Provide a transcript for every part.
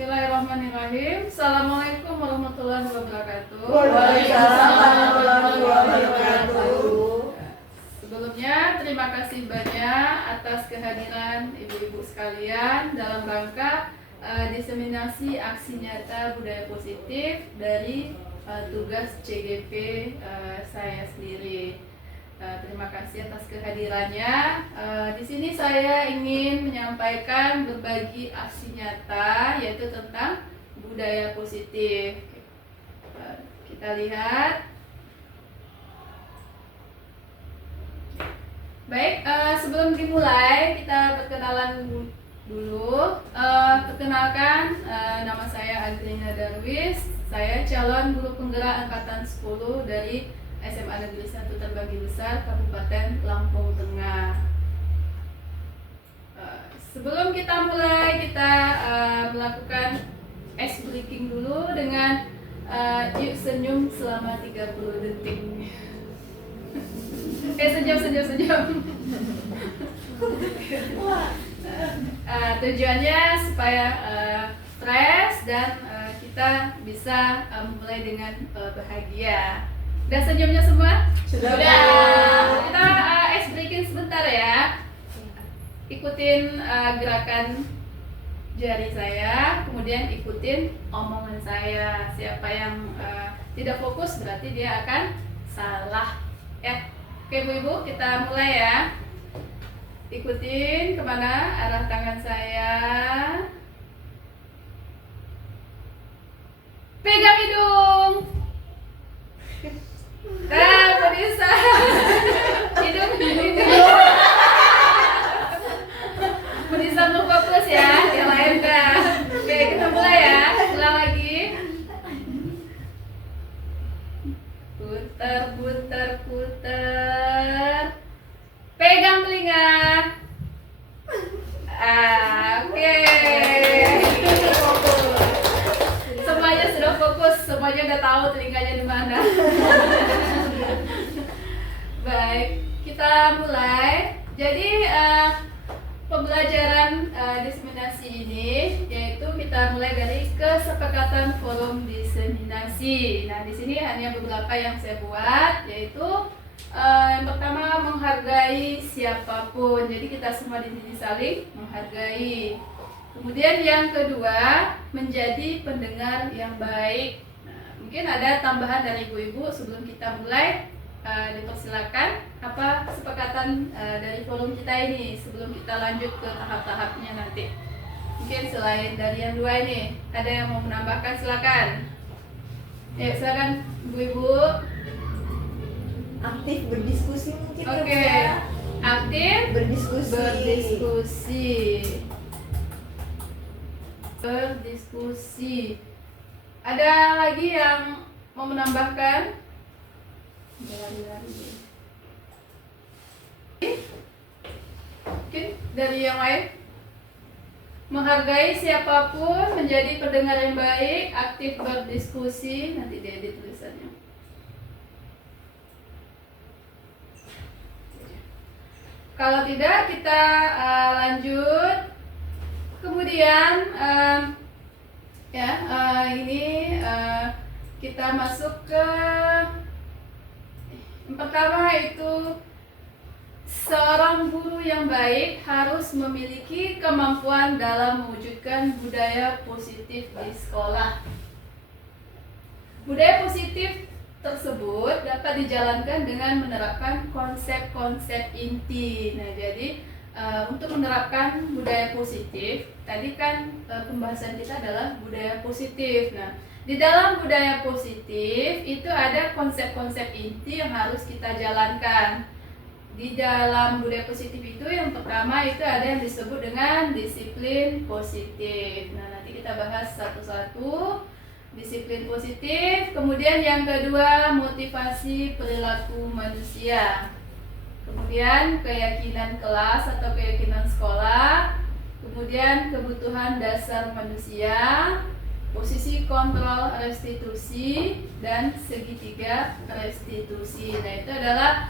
Bismillahirrahmanirrahim. Assalamualaikum warahmatullahi wabarakatuh. Waalaikumsalam warahmatullahi wabarakatuh. Sebelumnya terima kasih banyak atas kehadiran ibu-ibu sekalian dalam rangka diseminasi aksi nyata budaya positif dari tugas CGP saya sendiri. Terima kasih atas kehadirannya. Di sini saya ingin menyampaikan berbagi aksi nyata yaitu tentang budaya positif. Kita lihat. Baik, sebelum dimulai kita perkenalan dulu. Perkenalkan, nama saya Adrina Darwis. Saya calon guru penggerak angkatan 10 dari SMA Negeri 1 Terbagi Besar Kabupaten Lampung Tengah. Sebelum kita mulai, kita melakukan ice breaking dulu dengan yuk senyum selama 30 detik. Senyum. Tujuannya supaya fresh dan kita bisa mulai dengan bahagia. Udah senyumnya semua? Sudah. Kita ice breaking sebentar ya. Ikutin gerakan jari saya, kemudian ikutin omongan saya. Siapa yang tidak fokus berarti dia akan salah. Ya, oke ibu-ibu, kita mulai ya. Ikutin kemana arah tangan saya. Pegang hidung. Nah, bisa. Hidung. Bisa mau fokus ya, yang lain dah. Oke, kita mulai ya. Ulang lagi. Putar. Pegang telinga. Oke. Semuanya sudah fokus, semuanya udah tahu telinganya di mana. Baik, kita mulai. Jadi pembelajaran diseminasi ini yaitu kita mulai dari kesepakatan forum diseminasi. Nah, di sini hanya beberapa yang saya buat, yaitu yang pertama menghargai siapapun. Jadi kita semua di sini saling menghargai. Kemudian yang kedua, menjadi pendengar yang baik. Nah, mungkin ada tambahan dari ibu-ibu sebelum kita mulai. Dipersilakan apa kesepakatan dari forum kita ini sebelum kita lanjut ke tahap-tahapnya nanti. Mungkin selain dari yang dua ini, ada yang mau menambahkan, silakan. Ya, silakan ibu-ibu. Aktif berdiskusi mungkin. Oke. Ya. Aktif berdiskusi. Ada lagi yang mau menambahkan? Mungkin dari yang lain. Menghargai siapapun, menjadi pendengar yang baik, aktif berdiskusi. Nanti diedit tulisannya. Kalau tidak, kita lanjut. Kemudian ini kita masuk ke yang pertama, itu seorang guru yang baik harus memiliki kemampuan dalam mewujudkan budaya positif di sekolah. Budaya positif tersebut dapat dijalankan dengan menerapkan konsep-konsep inti. Nah, jadi untuk menerapkan budaya positif, tadi kan pembahasan kita adalah budaya positif. Nah, di dalam budaya positif itu ada konsep-konsep inti yang harus kita jalankan. Di dalam budaya positif itu yang pertama itu ada yang disebut dengan disiplin positif. Nah, nanti kita bahas satu-satu. Disiplin positif. Kemudian yang kedua, motivasi perilaku manusia. Kemudian keyakinan kelas atau keyakinan sekolah. Kemudian kebutuhan dasar manusia. Posisi kontrol restitusi dan segitiga restitusi. Nah, itu adalah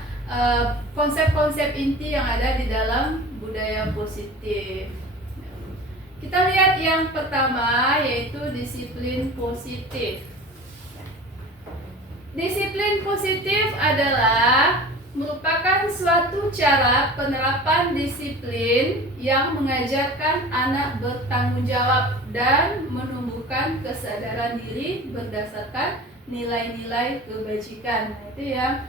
konsep-konsep inti yang ada di dalam budaya positif. Kita lihat yang pertama yaitu disiplin positif. Disiplin positif adalah merupakan suatu cara penerapan disiplin yang mengajarkan anak bertanggung jawab dan menumbuhkan kesadaran diri berdasarkan nilai-nilai kebajikan. Nah, itu yang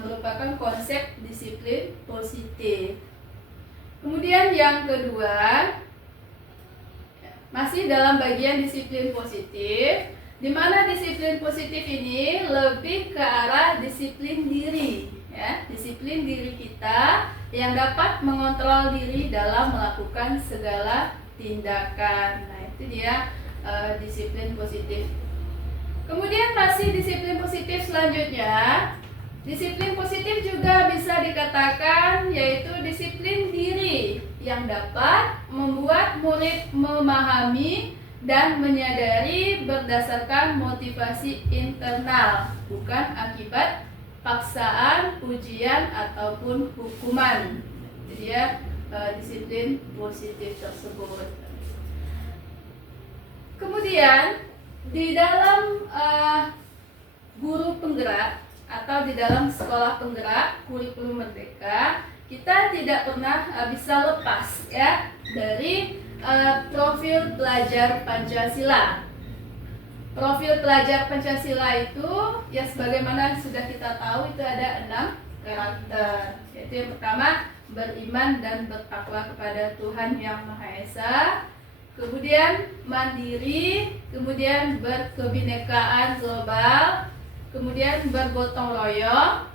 merupakan konsep disiplin positif. Kemudian yang kedua, masih dalam bagian disiplin positif, di mana disiplin positif ini lebih ke arah disiplin diri, ya, disiplin diri kita yang dapat mengontrol diri dalam melakukan segala tindakan. Nah, itu dia disiplin positif. Kemudian masih disiplin positif selanjutnya, disiplin positif juga bisa dikatakan yaitu disiplin diri yang dapat membuat murid memahami dan menyadari berdasarkan motivasi internal, bukan akibat paksaan, ujian, ataupun hukuman. Jadi ya, disiplin positif tersebut. Kemudian di dalam guru penggerak atau di dalam sekolah penggerak kurikulum merdeka, kita tidak pernah bisa lepas ya dari profil pelajar Pancasila. Profil pelajar Pancasila itu ya sebagaimana sudah kita tahu itu ada 6 karakter. Yaitu yang pertama, beriman dan bertakwa kepada Tuhan Yang Maha Esa. Kemudian mandiri, kemudian berkebinekaan global, kemudian bergotong royong,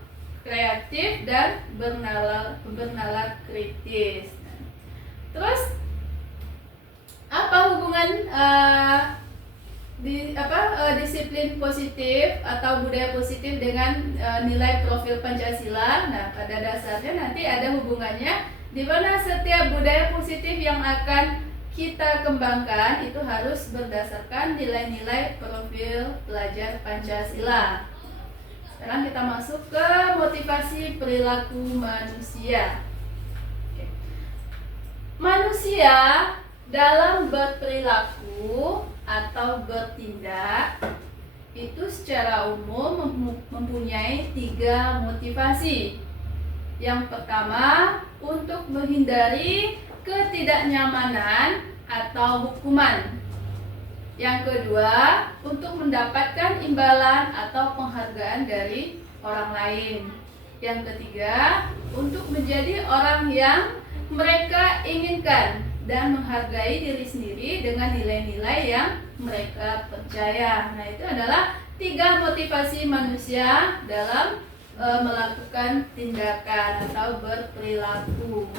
kreatif, dan bernalar kritis. Terus apa hubungan disiplin positif atau budaya positif dengan nilai profil Pancasila? Nah, pada dasarnya nanti ada hubungannya di mana setiap budaya positif yang akan kita kembangkan itu harus berdasarkan nilai-nilai profil pelajar Pancasila. Sekarang kita masuk ke motivasi perilaku manusia. Manusia dalam berperilaku atau bertindak itu secara umum mempunyai 3 motivasi. Yang pertama, untuk menghindari ketidaknyamanan atau hukuman. Yang kedua, untuk mendapatkan imbalan atau penghargaan dari orang lain. Yang ketiga, untuk menjadi orang yang mereka inginkan dan menghargai diri sendiri dengan nilai-nilai yang mereka percaya. Nah, itu adalah 3 motivasi manusia dalam melakukan tindakan atau berperilaku.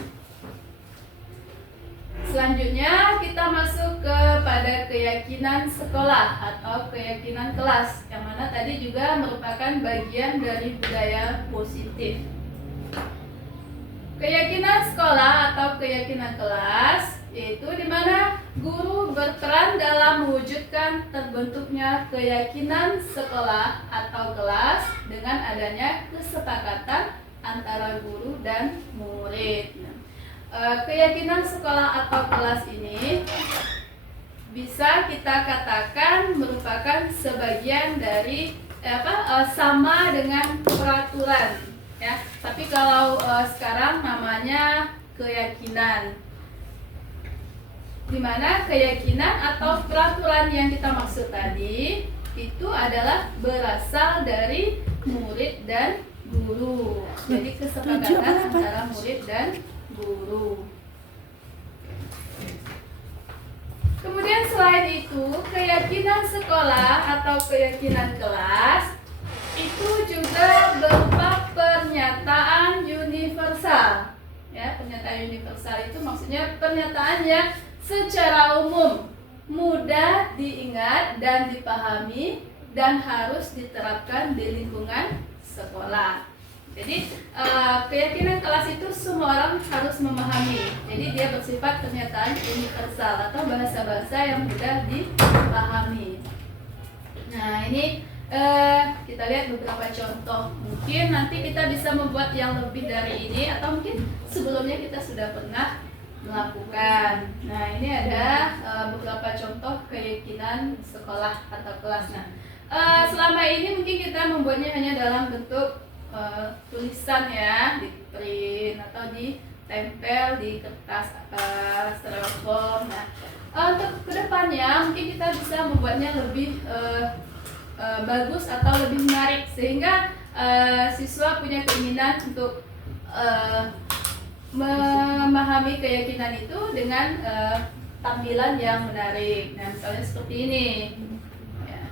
Selanjutnya kita masuk kepada keyakinan sekolah atau keyakinan kelas, yang mana tadi juga merupakan bagian dari budaya positif. Keyakinan sekolah atau keyakinan kelas yaitu di mana guru berperan dalam mewujudkan terbentuknya keyakinan sekolah atau kelas dengan adanya kesepakatan antara guru dan murid. Keyakinan sekolah atau kelas ini bisa kita katakan merupakan sebagian dari sama dengan peraturan, ya. Tapi kalau sekarang namanya keyakinan, dimana keyakinan atau peraturan yang kita maksud tadi itu adalah berasal dari murid dan guru. Jadi kesepakatan antara murid dan guru. Kemudian selain itu, keyakinan sekolah atau keyakinan kelas itu juga berupa pernyataan universal. Ya, pernyataan universal itu maksudnya pernyataan yang secara umum mudah diingat dan dipahami dan harus diterapkan di lingkungan sekolah. Jadi keyakinan kelas itu semua orang harus memahami. Jadi dia bersifat pernyataan universal atau bahasa-bahasa yang mudah dipahami. Nah, ini kita lihat beberapa contoh. Mungkin nanti kita bisa membuat yang lebih dari ini, atau mungkin sebelumnya kita sudah pernah melakukan. Nah, ini ada beberapa contoh keyakinan sekolah atau kelas. Nah, selama ini mungkin kita membuatnya hanya dalam bentuk tulisan ya, di print atau ditempel di kertas styrofoam. Nah, untuk kedepannya mungkin kita bisa membuatnya lebih bagus atau lebih menarik sehingga siswa punya keinginan untuk memahami keyakinan itu dengan tampilan yang menarik. Nah, misalnya seperti ini. Ya.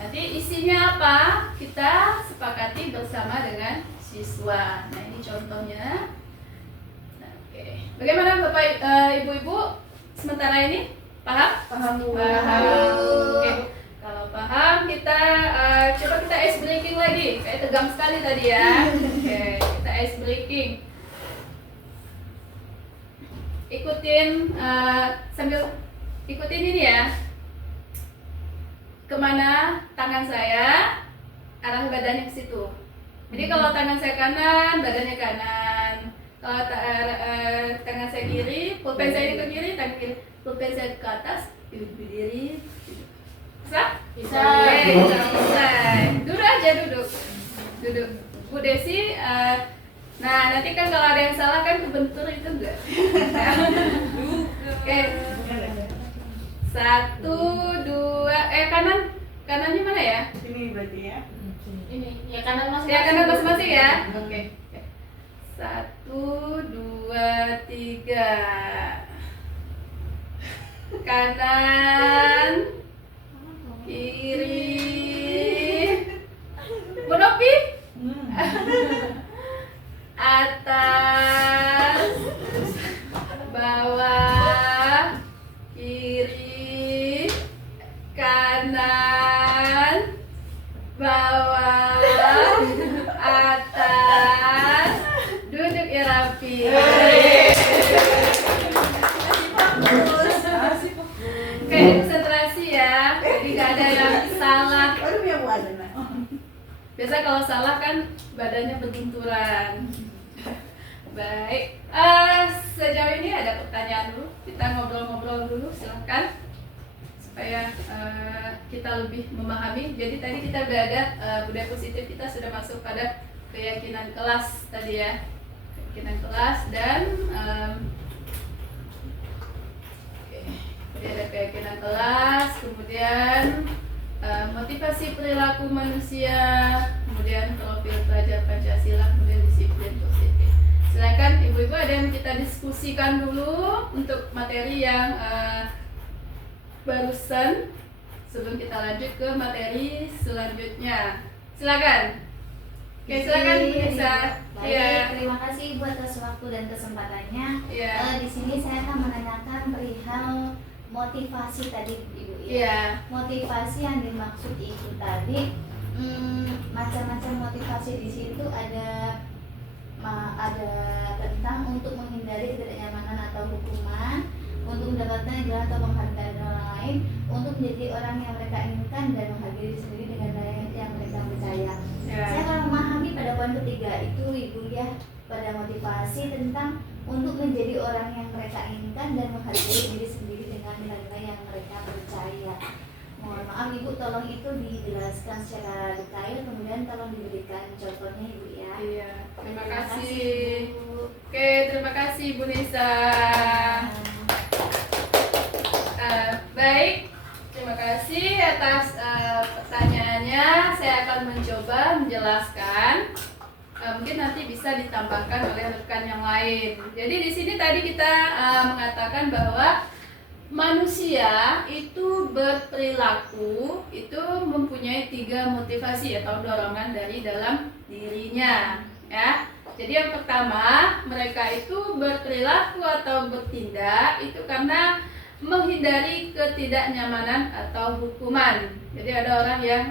Nanti isinya apa? Kita sepakati bersama dengan siswa. Nah, ini contohnya. Nah, oke. Bagaimana Bapak Ibu-ibu sementara ini? Paham? Paham Bu. Paham. Oke. Kalau paham, kita coba kita ice breaking lagi. Kayak tegang sekali tadi ya. Oke, kita ice breaking. Ikutin sambil ikutin ini ya. Kemana tangan saya, arah badannya ke situ. Jadi kalau tangan saya kanan, badannya kanan. Kalau tangan saya kiri, pulpen saya ke kiri, tangan kiri, pulpen saya ke atas, berdiri. Bisa? Bisa. Oke, bisa. Duduk aja, duduk. Bu Desi, nah nanti kan kalau ada yang salah kan kebentur itu enggak. Oke. 1, 2, kanannya mana ya? Ini berarti ya. Ini ya kanan masing-masing. Ya kanan masing-masing ya. Oke. 1, 2, 3. Kanan, kiri. Bu Nopi? Atas, bawah, kiri, kanan, bawah, atas, duduk ya rapi. Kayak konsentrasi ya, jadi gak ada yang salah. Baru yang warna. Biasa kalau salah kan badannya berbenturan. Baik, sejauh ini ada pertanyaan dulu. Kita ngobrol-ngobrol dulu, silahkan supaya kita lebih memahami. Jadi tadi kita udah ada budaya positif, kita sudah masuk pada keyakinan kelas tadi ya, keyakinan kelas dan jadi ada keyakinan kelas, kemudian motivasi perilaku manusia, kemudian profil pelajar Pancasila, kemudian disiplin positif. Silakan ibu-ibu, ada yang kita diskusikan dulu untuk materi yang barusan sebelum kita lanjut ke materi selanjutnya. Silakan. Oke, silakan Bu Nisa. Baik, Iya. terima kasih buat waktu dan kesempatannya. Iya. Di sini saya akan menanyakan perihal motivasi tadi Ibu ya. Iya. Motivasi yang dimaksud itu tadi macam-macam motivasi di situ ada tentang untuk menghindari ketidaknyamanan atau hukuman, untuk mendapatkan gelar atau penghargaan dari orang lain, untuk menjadi orang yang mereka inginkan dan menghargai diri sendiri dengan daya yang mereka percaya. Ya. Saya akan memahami pada poin ketiga itu Ibu ya, pada motivasi tentang untuk menjadi orang yang mereka inginkan dan menghargai diri sendiri dengan nilai-nilai yang mereka percaya. Mohon maaf Ibu, tolong itu dijelaskan secara detail, kemudian tolong diberikan contohnya Ibu ya. Iya. Terima Terima kasih. Bu. Oke, terima kasih Bu Nisa. Baik, terima kasih atas pertanyaannya. Saya akan mencoba menjelaskan. Mungkin nanti bisa ditambahkan oleh rekan yang lain. Jadi di sini tadi kita mengatakan bahwa manusia itu berperilaku itu mempunyai 3 motivasi atau dorongan dari dalam dirinya, ya. Jadi yang pertama, mereka itu berperilaku atau bertindak itu karena menghindari ketidaknyamanan atau hukuman. Jadi ada orang yang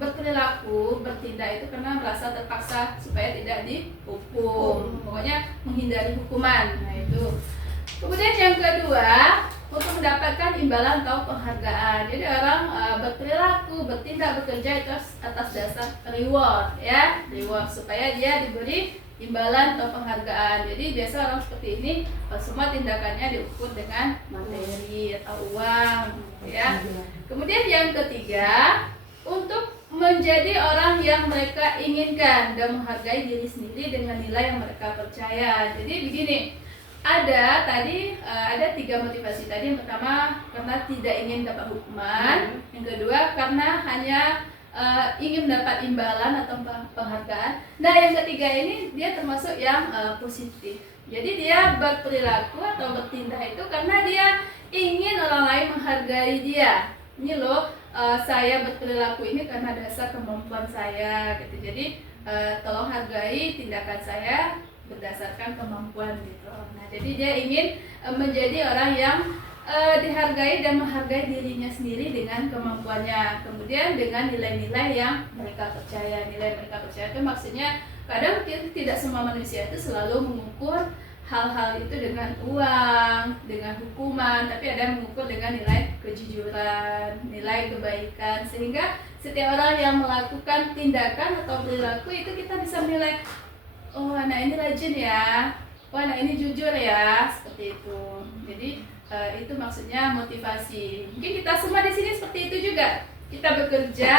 berperilaku, bertindak itu karena merasa terpaksa supaya tidak dihukum. Pokoknya menghindari hukuman. Nah, itu. Kemudian yang kedua, untuk mendapatkan imbalan atau penghargaan. Jadi orang berperilaku, bertindak, bekerja itu atas dasar reward ya, reward supaya dia diberi imbalan atau penghargaan. Jadi biasa orang seperti ini semua tindakannya diukur dengan materi atau uang ya. Kemudian yang ketiga, untuk menjadi orang yang mereka inginkan dan menghargai diri sendiri dengan nilai yang mereka percaya. Jadi begini, ada 3 motivasi tadi. Yang pertama karena tidak ingin dapat hukuman, yang kedua karena hanya ingin mendapat imbalan atau penghargaan. Nah, yang ketiga ini dia termasuk yang positif. Jadi dia berperilaku atau bertindak itu karena dia ingin orang lain menghargai dia. Ini loh, saya berperilaku ini karena dasar kemampuan saya gitu. Jadi tolong hargai tindakan saya berdasarkan kemampuan gitu. Nah, jadi dia ingin menjadi orang yang dihargai dan menghargai dirinya sendiri dengan kemampuannya. Kemudian dengan nilai-nilai yang mereka percaya. Nilai mereka percaya itu maksudnya kadang tidak semua manusia itu selalu mengukur hal-hal itu dengan uang, dengan hukuman, tapi ada yang mengukur dengan nilai kejujuran, nilai kebaikan, sehingga setiap orang yang melakukan tindakan atau perilaku itu kita bisa menilai, oh anak ini rajin ya, oh anak ini jujur ya, seperti itu. Jadi itu maksudnya motivasi. Mungkin kita semua di sini seperti itu juga. Kita bekerja,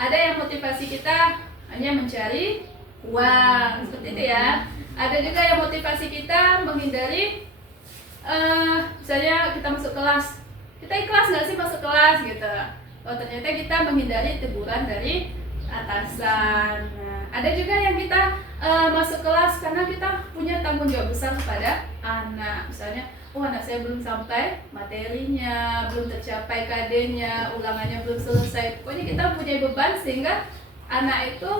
ada yang motivasi kita hanya mencari uang, seperti itu ya. Ada juga yang motivasi kita menghindari, misalnya kita masuk kelas, kita ikhlas nggak sih masuk kelas gitu. Oh ternyata kita menghindari teguran dari atasan. Nah, ada juga yang kita masuk kelas karena kita punya tanggung jawab besar kepada anak. Misalnya, oh anak saya belum sampai materinya, belum tercapai KD-nya, ulangannya belum selesai. Pokoknya kita punya beban sehingga anak itu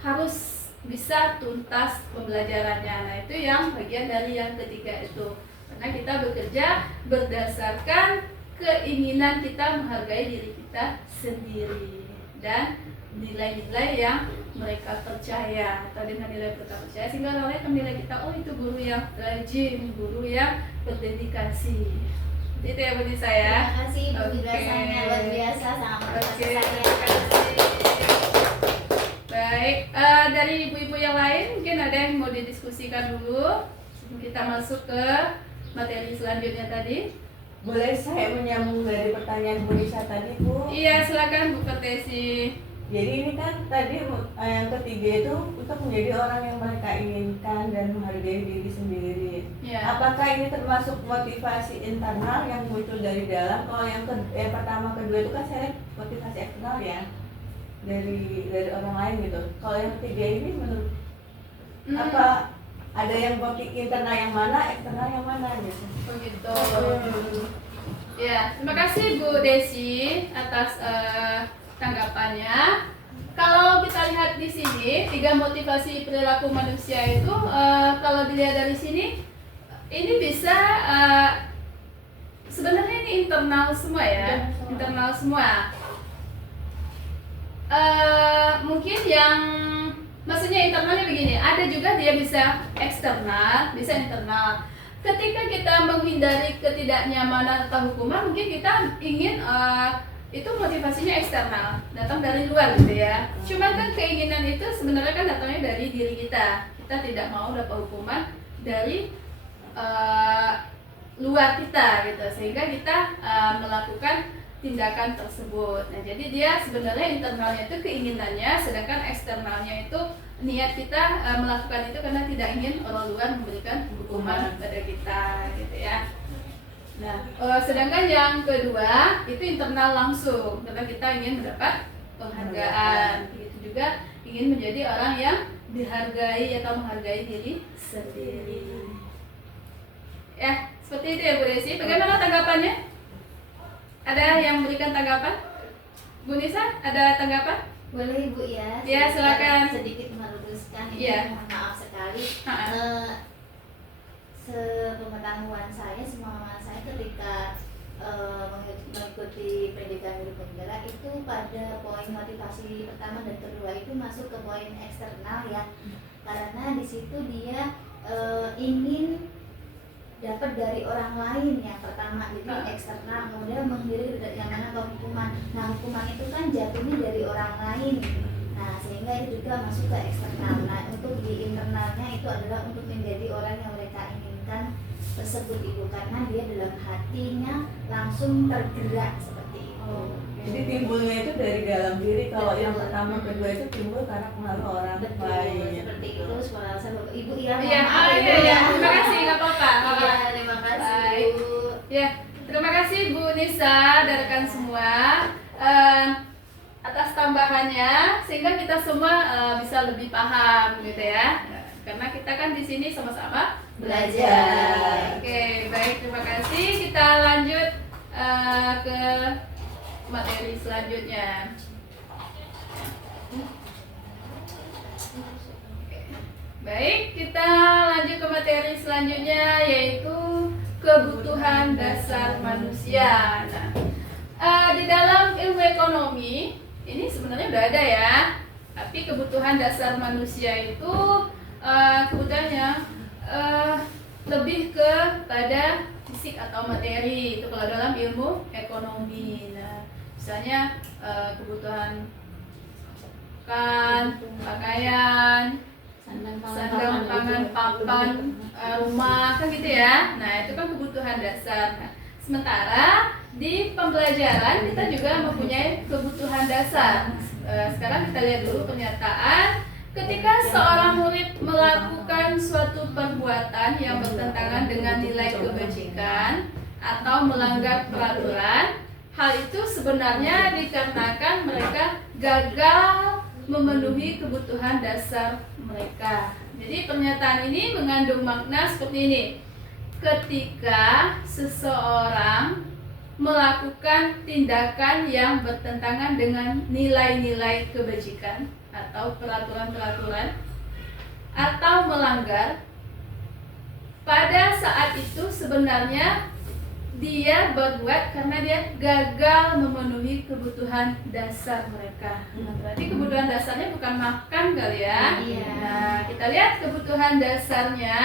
harus bisa tuntas pembelajarannya. Nah itu yang bagian dari yang ketiga itu. Karena kita bekerja berdasarkan keinginan kita menghargai diri kita sendiri dan nilai-nilai yang mereka percaya, atau dengan nilai mereka percaya sehingga orang lain menilai kita, oh itu guru yang rajin, guru yang berdedikasi. Itu ya Bu Nisa ya. Terima kasih Bu, penjelasannya luar biasa, sangat motivasi saya. Terima kasih. Baik, dari ibu-ibu yang lain mungkin ada yang mau didiskusikan dulu sebelum kita masuk ke materi selanjutnya tadi. Boleh saya menyambung dari pertanyaan Bu Nisa tadi, Bu? Iya, silakan Bu Pertesi. Jadi ini kan tadi yang ketiga itu untuk menjadi orang yang mereka inginkan dan menghargai diri sendiri. Ya. Apakah ini termasuk motivasi internal yang muncul dari dalam? Kalau yang pertama, kedua itu kan saya lihat motivasi eksternal ya, dari orang lain gitu. Kalau yang ketiga ini menurut apa ada yang motif internal yang mana, eksternal yang mana gitu? Begitu. Ya, terima kasih Bu Desi atas tanggapannya. Kalau kita lihat di sini, 3 motivasi perilaku manusia itu, kalau dilihat dari sini, ini bisa sebenarnya ini internal semua ya, internal semua. Mungkin yang maksudnya internalnya begini, ada juga dia bisa eksternal, bisa internal. Ketika kita menghindari ketidaknyamanan atau hukuman, mungkin kita ingin itu motivasinya eksternal, datang dari luar gitu ya. Cuman kan keinginan itu sebenarnya kan datangnya dari diri kita. Kita tidak mau dapat hukuman dari luar kita gitu, sehingga kita melakukan tindakan tersebut. Nah, jadi dia sebenarnya internalnya itu keinginannya, sedangkan eksternalnya itu niat kita melakukan itu karena tidak ingin orang luar memberikan hukuman kepada kita gitu ya. Nah, sedangkan yang kedua itu internal langsung, karena kita ingin mendapat penghargaan. Begitu juga ingin menjadi orang yang dihargai atau menghargai diri sendiri. Ya, seperti itu ya Bu Desi. Bagaimana tanggapannya? Ada yang memberikan tanggapan? Bu Nisa, ada tanggapan? Boleh Bu ya. Ya, silakan. Sedikit meluruskan ini, Iya. mohon maaf sekali. Sepengetahuan saya, semua saya ketika mengikuti pendidikan guru penggerak itu pada poin motivasi pertama dan kedua itu masuk ke poin eksternal ya, karena di situ dia ingin dapat dari orang lain yang pertama, jadi eksternal, kemudian mengirim yang mana ke hukuman. Nah, hukuman itu kan jatuhnya dari orang lain. Nah, sehingga itu juga masuk ke eksternal. Nah, untuk di internalnya itu adalah untuk menjadi orang yang mereka inginkan tersebut Ibu, karena dia dalam hatinya langsung tergerak seperti itu. Jadi timbulnya itu dari dalam diri. Kalau yang pertama kedua itu timbul karena pengaruh orang Betul, lain. seperti itu. Sekolah alasan Bapak Ibu ya. Iya, maaf, oh Ibu, iya, ya. terima kasih, nggak apa-apa. Iya, terima kasih Baik. Bu. Ya, terima kasih Bu Nisa dan rekan semua atas tambahannya, sehingga kita semua bisa lebih paham gitu ya. Karena kita kan di sini sama-sama Belajar. Oke, baik, terima kasih. Kita lanjut ke materi selanjutnya. Baik, kita lanjut ke materi selanjutnya, yaitu kebutuhan dasar manusia. Nah, di dalam ilmu ekonomi ini sebenarnya udah ada ya, tapi kebutuhan dasar manusia itu kebutuhannya lebih kepada fisik atau materi. Itu kalau dalam ilmu ekonomi. Nah, misalnya kebutuhan makan, pakaian, sandang, pangan, papan, rumah, kan gitu ya. Nah, itu kan kebutuhan dasar. Nah, sementara di pembelajaran kita juga mempunyai kebutuhan dasar. Sekarang kita lihat dulu pernyataan. Ketika seorang murid melakukan suatu perbuatan yang bertentangan dengan nilai kebajikan atau melanggar peraturan, hal itu sebenarnya dikarenakan mereka gagal memenuhi kebutuhan dasar mereka. Jadi pernyataan ini mengandung makna seperti ini. Ketika seseorang melakukan tindakan yang bertentangan dengan nilai-nilai kebajikan atau peraturan-peraturan atau melanggar, pada saat itu sebenarnya dia berbuat karena dia gagal memenuhi kebutuhan dasar mereka. Nah, berarti kebutuhan dasarnya bukan makan kali ya. Iya. Nah, kita lihat kebutuhan dasarnya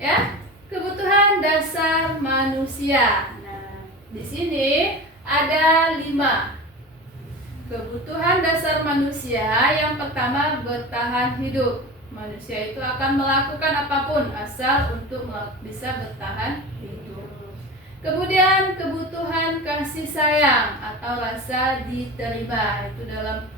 ya. Kebutuhan dasar manusia. Nah, di sini ada 5 kebutuhan dasar manusia. Yang pertama, bertahan hidup. Manusia itu akan melakukan apapun asal untuk bisa bertahan hidup. Kemudian kebutuhan kasih sayang atau rasa diterima, itu dalam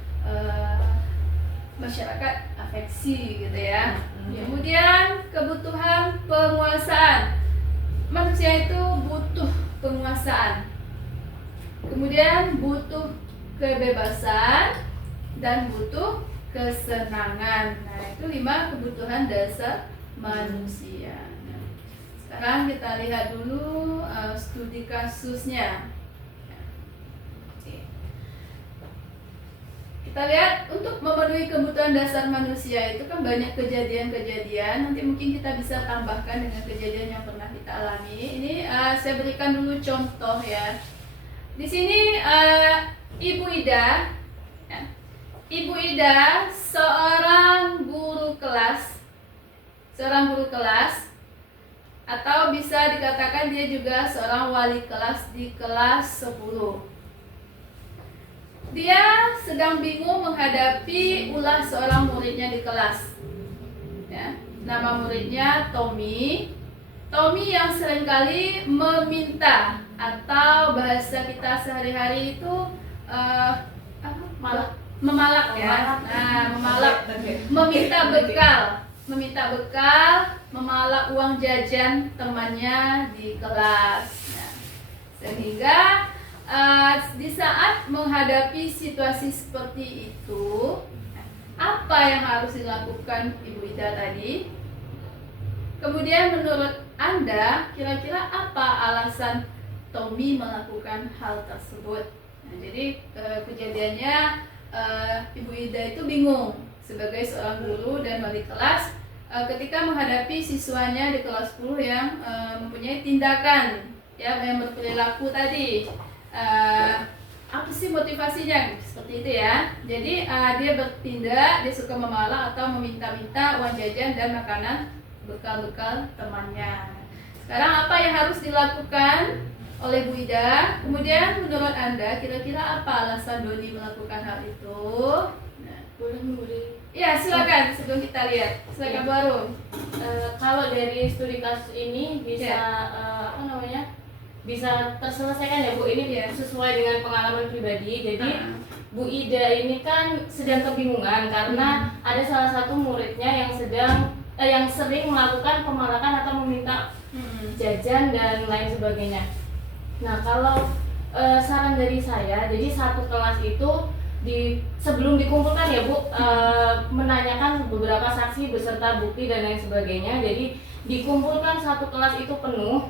masyarakat afeksi gitu ya. Kemudian kebutuhan penguasaan. Manusia itu butuh penguasaan. Kemudian butuh kebebasan dan butuh kesenangan. Nah, itu 5 kebutuhan dasar manusia. Nah, sekarang kita lihat dulu studi kasusnya. Oke. Kita lihat untuk memenuhi kebutuhan dasar manusia itu kan banyak kejadian-kejadian. Nanti mungkin kita bisa tambahkan dengan kejadian yang pernah kita alami. Ini saya berikan dulu contoh ya. Di sini Ibu Ida, ya. Ibu Ida seorang guru kelas, atau bisa dikatakan dia juga seorang wali kelas di kelas 10. Dia sedang bingung menghadapi ulah seorang muridnya di kelas. Ya, nama muridnya Tommy. Tommy yang seringkali meminta, atau bahasa kita sehari-hari itu memalak ya. Nah, memalak, meminta bekal, memalak uang jajan temannya di kelas. Nah, sehingga di saat menghadapi situasi seperti itu, apa yang harus dilakukan Ibu Ida tadi? Kemudian menurut Anda, kira-kira apa alasan Tommy melakukan hal tersebut? Nah, jadi kejadiannya Ibu Ida itu bingung sebagai seorang guru dan wali kelas ketika menghadapi siswanya di kelas 10 yang mempunyai tindakan ya, yang berperilaku tadi. Apa sih motivasinya seperti itu ya? Jadi dia bertindak, dia suka memalak atau meminta-minta uang jajan dan makanan bekal-bekal temannya. sekarang apa yang harus dilakukan oleh Bu Ida? Kemudian menurut Anda kira-kira apa alasan Doni melakukan hal itu? Nah, Boleh. ya silakan sebelum kita lihat. Silakan Bu Arum. Kalau dari studi kasus ini bisa apa namanya, bisa terselesaikan ya Bu, ini Ya. sesuai dengan pengalaman pribadi. Jadi Bu Ida ini kan sedang kebingungan karena ada salah satu muridnya yang sering melakukan pemalakan atau meminta jajan dan lain sebagainya. Nah, kalau saran dari saya, jadi satu kelas itu sebelum dikumpulkan ya Bu, menanyakan beberapa saksi beserta bukti dan lain sebagainya. Jadi dikumpulkan satu kelas itu penuh,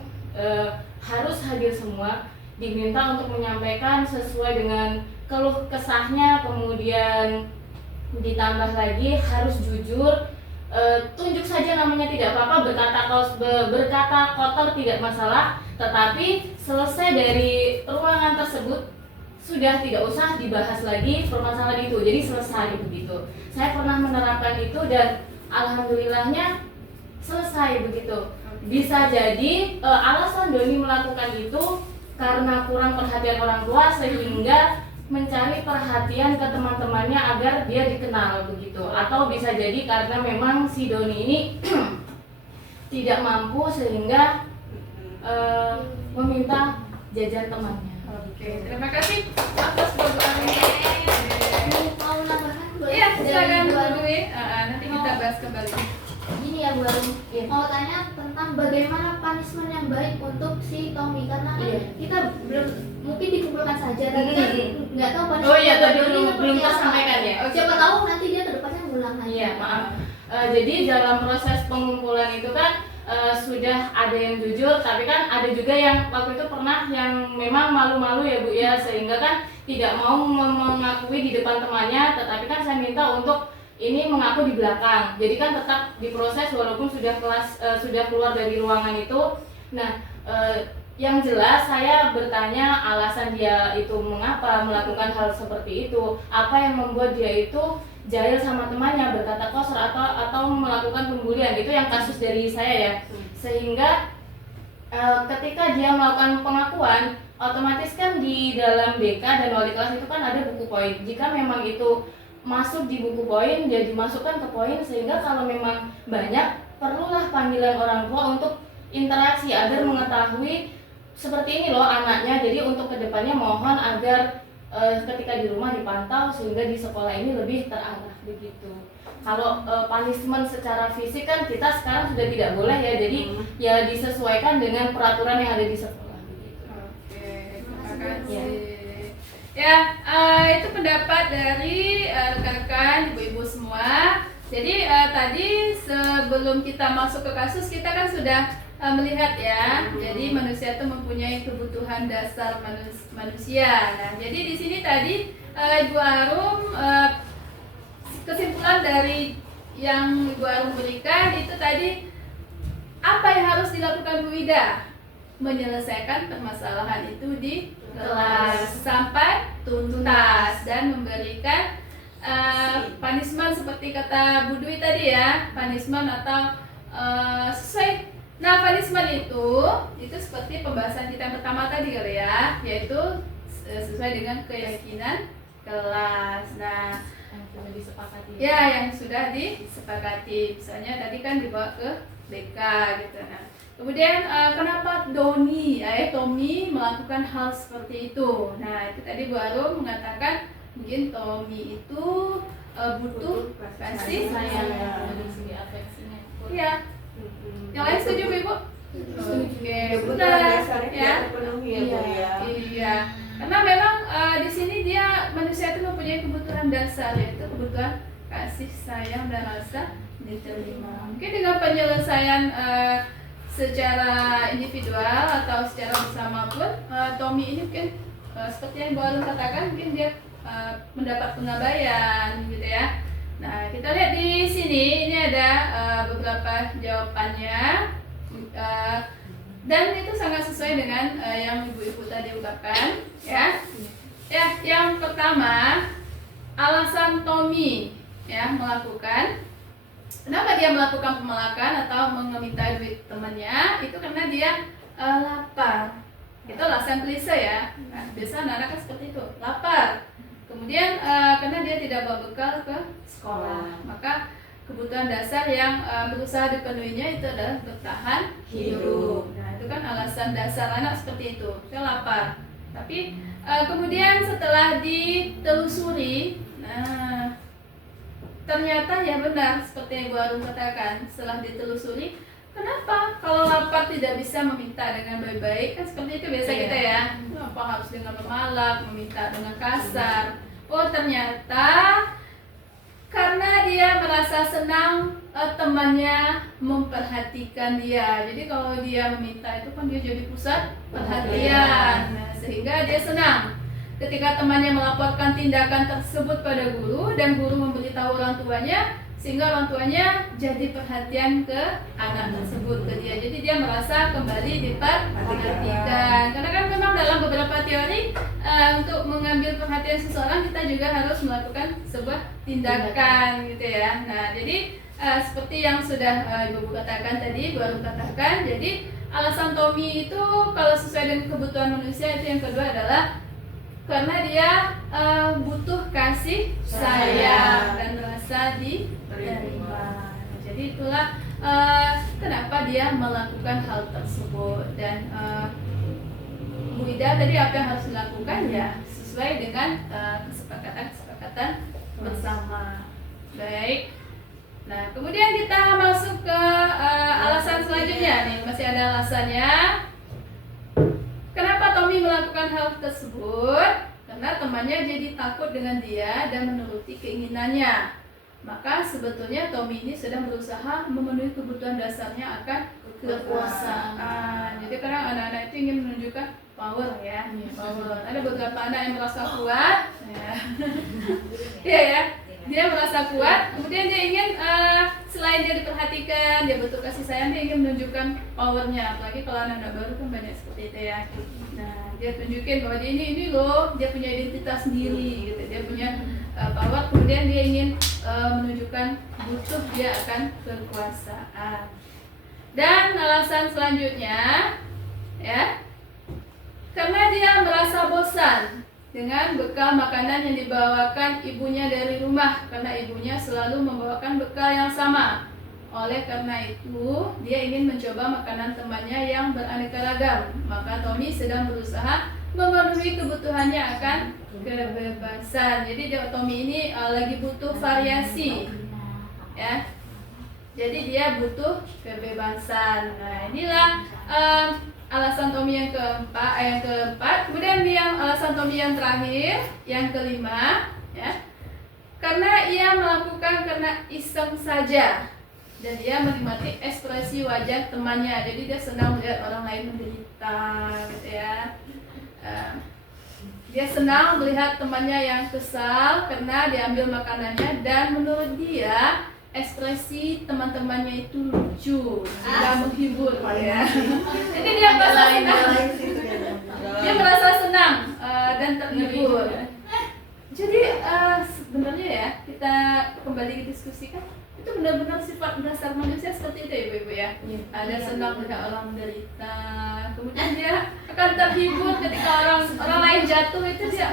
harus hadir semua, diminta untuk menyampaikan sesuai dengan keluh kesahnya, kemudian ditambah lagi harus jujur. Tunjuk saja namanya tidak apa-apa, berkata kotor tidak masalah, tetapi selesai dari ruangan tersebut sudah tidak usah dibahas lagi permasalahan itu, jadi selesai begitu. Saya pernah menerapkan itu dan alhamdulillahnya selesai begitu. Bisa jadi alasan Doni melakukan itu karena kurang perhatian orang tua sehingga mencari perhatian ke teman-temannya agar dia dikenal begitu, atau bisa jadi karena memang si Doni ini tidak mampu sehingga meminta jajan temannya. Oke, terima kasih atas jawabannya. Mau nambahkan boleh? Iya, silakan Dari Bu Bu Arum. Dwi. Nanti kita bahas kembali. Gini ya Bu Arum, Iya. mau tanya tentang bagaimana punishment yang baik untuk si Tommy, karena kan Iya. kita belum mungkin dikumpulkan saja, tapi kan nggak tahu punishment Oh iya, buat tadi Doni belum seperti apa. tersampaikan ya. Siapa tahu nanti dia kedepannya ngulang lagi. Iya, maaf. Jadi dalam proses pengumpulan itu kan sudah ada yang jujur, tapi kan ada juga yang waktu itu pernah yang memang malu-malu ya Bu ya, sehingga kan tidak mau mengakui di depan temannya, tetapi kan saya minta untuk ini mengaku di belakang. Jadi kan tetap diproses walaupun sudah keluar dari ruangan itu. Nah, yang jelas saya bertanya alasan dia itu mengapa melakukan hal seperti itu, apa yang membuat dia itu jahil sama temannya, berkata kotor atau melakukan pembulian. Itu yang kasus dari saya ya. Sehingga ketika dia melakukan pengakuan, otomatis kan di dalam BK dan wali kelas itu kan ada buku poin. Jika memang itu masuk di buku poin, dia dimasukkan ke poin, sehingga kalau memang banyak, perlulah panggilan orang tua untuk interaksi agar mengetahui seperti ini loh anaknya. Jadi untuk kedepannya mohon agar ketika di rumah dipantau sehingga di sekolah ini lebih terarah begitu. Kalau punishment secara fisik kan kita sekarang sudah tidak boleh ya, jadi ya disesuaikan dengan peraturan yang ada di sekolah begitu. Oke, terima kasih. Ya. Ya, itu pendapat dari rekan-rekan ibu-ibu semua. Jadi tadi sebelum kita masuk ke kasus, kita kan sudah melihat ya. Jadi manusia itu mempunyai kebutuhan dasar manusia. Nah, jadi di sini tadi Ibu Arum, kesimpulan dari yang Ibu Arum berikan itu tadi, apa yang harus dilakukan Bu Ida? Menyelesaikan permasalahan itu di kelas sampai tuntas dan memberikan punishment seperti kata Bu Dwi tadi ya, punishment atau sesuai. Nah, punishment itu seperti pembahasan kita yang pertama tadi kali ya, yaitu sesuai dengan keyakinan kelas. Nah, Yang sudah disepakati. ya yang sudah disepakati, misalnya tadi kan dibawa ke BK gitu. Nah, kemudian kenapa Tommy melakukan hal seperti itu? Nah, itu tadi Bu Arum mengatakan mungkin Tommy itu butuh kasih sayang. Dari segi afeksinya. Iya. Yang lain setuju Bu Ibu? Oke, Kebutuhan benar dasarnya ya. tidak terpenuhi ya Bu ya. Iya. Karena memang di sini dia manusia itu mempunyai kebutuhan dasar, yaitu kebutuhan kasih sayang dan rasa diterima. Mungkin dengan penyelesaian secara individual atau secara bersama pun, Tommy ini mungkin seperti yang Bu Arum katakan, mungkin dia mendapat pengabayan gitu ya. Nah, kita lihat di sini, ini ada beberapa jawabannya, dan itu sangat sesuai dengan yang ibu-ibu tadi ungkapkan, ya. Ya, yang pertama, alasan Tommy ya melakukan Kenapa dia melakukan pemalakan atau meminta duit temannya? Itu karena dia lapar. Itu alasan klise ya. Nah, biasa anak-anak kan seperti itu, lapar. Kemudian karena dia tidak bawa bekal ke sekolah, maka kebutuhan dasar yang berusaha dipenuhinya itu adalah bertahan hidup. Nah, itu kan alasan dasar anak seperti itu, dia lapar. Tapi kemudian setelah ditelusuri, nah ternyata ya benar seperti yang Bu Arum katakan, setelah ditelusuri, kenapa kalau lapar tidak bisa meminta dengan baik-baik? Kan seperti itu biasa kita ya. Kenapa harus dengan memalak, meminta dengan kasar? Oh, ternyata karena dia merasa senang temannya memperhatikan dia. Jadi kalau dia meminta itu kan dia jadi pusat perhatian. Nah, sehingga dia senang. Ketika temannya melaporkan tindakan tersebut pada guru dan guru memberitahu orang tuanya, sehingga orang tuanya jadi perhatian ke anak tersebut, ke dia. Jadi dia merasa kembali diperhatikan. Karena kan memang dalam beberapa teori untuk mengambil perhatian seseorang kita juga harus melakukan sebuah tindakan gitu ya. Nah, jadi seperti yang sudah Ibu katakan tadi, Bu Arum katakan, jadi alasan Tommy itu kalau sesuai dengan kebutuhan manusia itu yang kedua adalah karena dia butuh kasih sayang dan rasa diterima. Jadi itulah kenapa dia melakukan hal tersebut. Dan Bu Ida tadi apa yang harus dilakukan ya sesuai dengan kesepakatan bersama. Baik. Nah, kemudian kita masuk ke alasan selanjutnya nih, masih ada alasannya. Kenapa Tommy melakukan hal tersebut? Karena temannya jadi takut dengan dia dan menuruti keinginannya. Maka sebetulnya Tommy ini sedang berusaha memenuhi kebutuhan dasarnya akan kekuasaan. Jadi kadang anak-anak itu ingin menunjukkan power ya, power. Ada beberapa anak yang merasa kuat, ya. Iya ya. Dia merasa kuat, kemudian dia ingin selain dia diperhatikan, dia butuh kasih sayang, dia ingin menunjukkan powernya. Apalagi kalau anak-anak baru kan banyak seperti itu ya. Nah, dia tunjukin bahwa dia ini loh, dia punya identitas sendiri, gitu. Dia punya power, kemudian dia ingin menunjukkan butuh dia akan kekuasaan. Dan alasan selanjutnya, ya, karena dia merasa bosan dengan bekal makanan yang dibawakan ibunya dari rumah, karena ibunya selalu membawakan bekal yang sama. Oleh karena itu, dia ingin mencoba makanan temannya yang beraneka ragam. Maka Tommy sedang berusaha memenuhi kebutuhannya akan kebebasan. Jadi Tommy ini lagi butuh variasi, ya. Jadi dia butuh kebebasan. Nah, inilah alasan Tommy yang keempat. Kemudian yang alasan Tommy yang terakhir, yang kelima, ya. Karena ia melakukan karena iseng saja dan dia menikmati ekspresi wajah temannya. Jadi dia senang melihat orang lain menderita, gitu ya. Dia senang melihat temannya yang kesal karena diambil makanannya, dan menurut dia ekspresi teman-temannya itu lucu, sehingga menghibur, ya. Jadi dia merasa senang, dia merasa senang dan terhibur. Jadi sebenarnya ya, kita kembali diskusikan, itu benar-benar sifat dasar manusia seperti itu ya Ibu ya. Ada senang melihat orang menderita, kemudian dia akan terhibur ketika orang lain jatuh, itu dia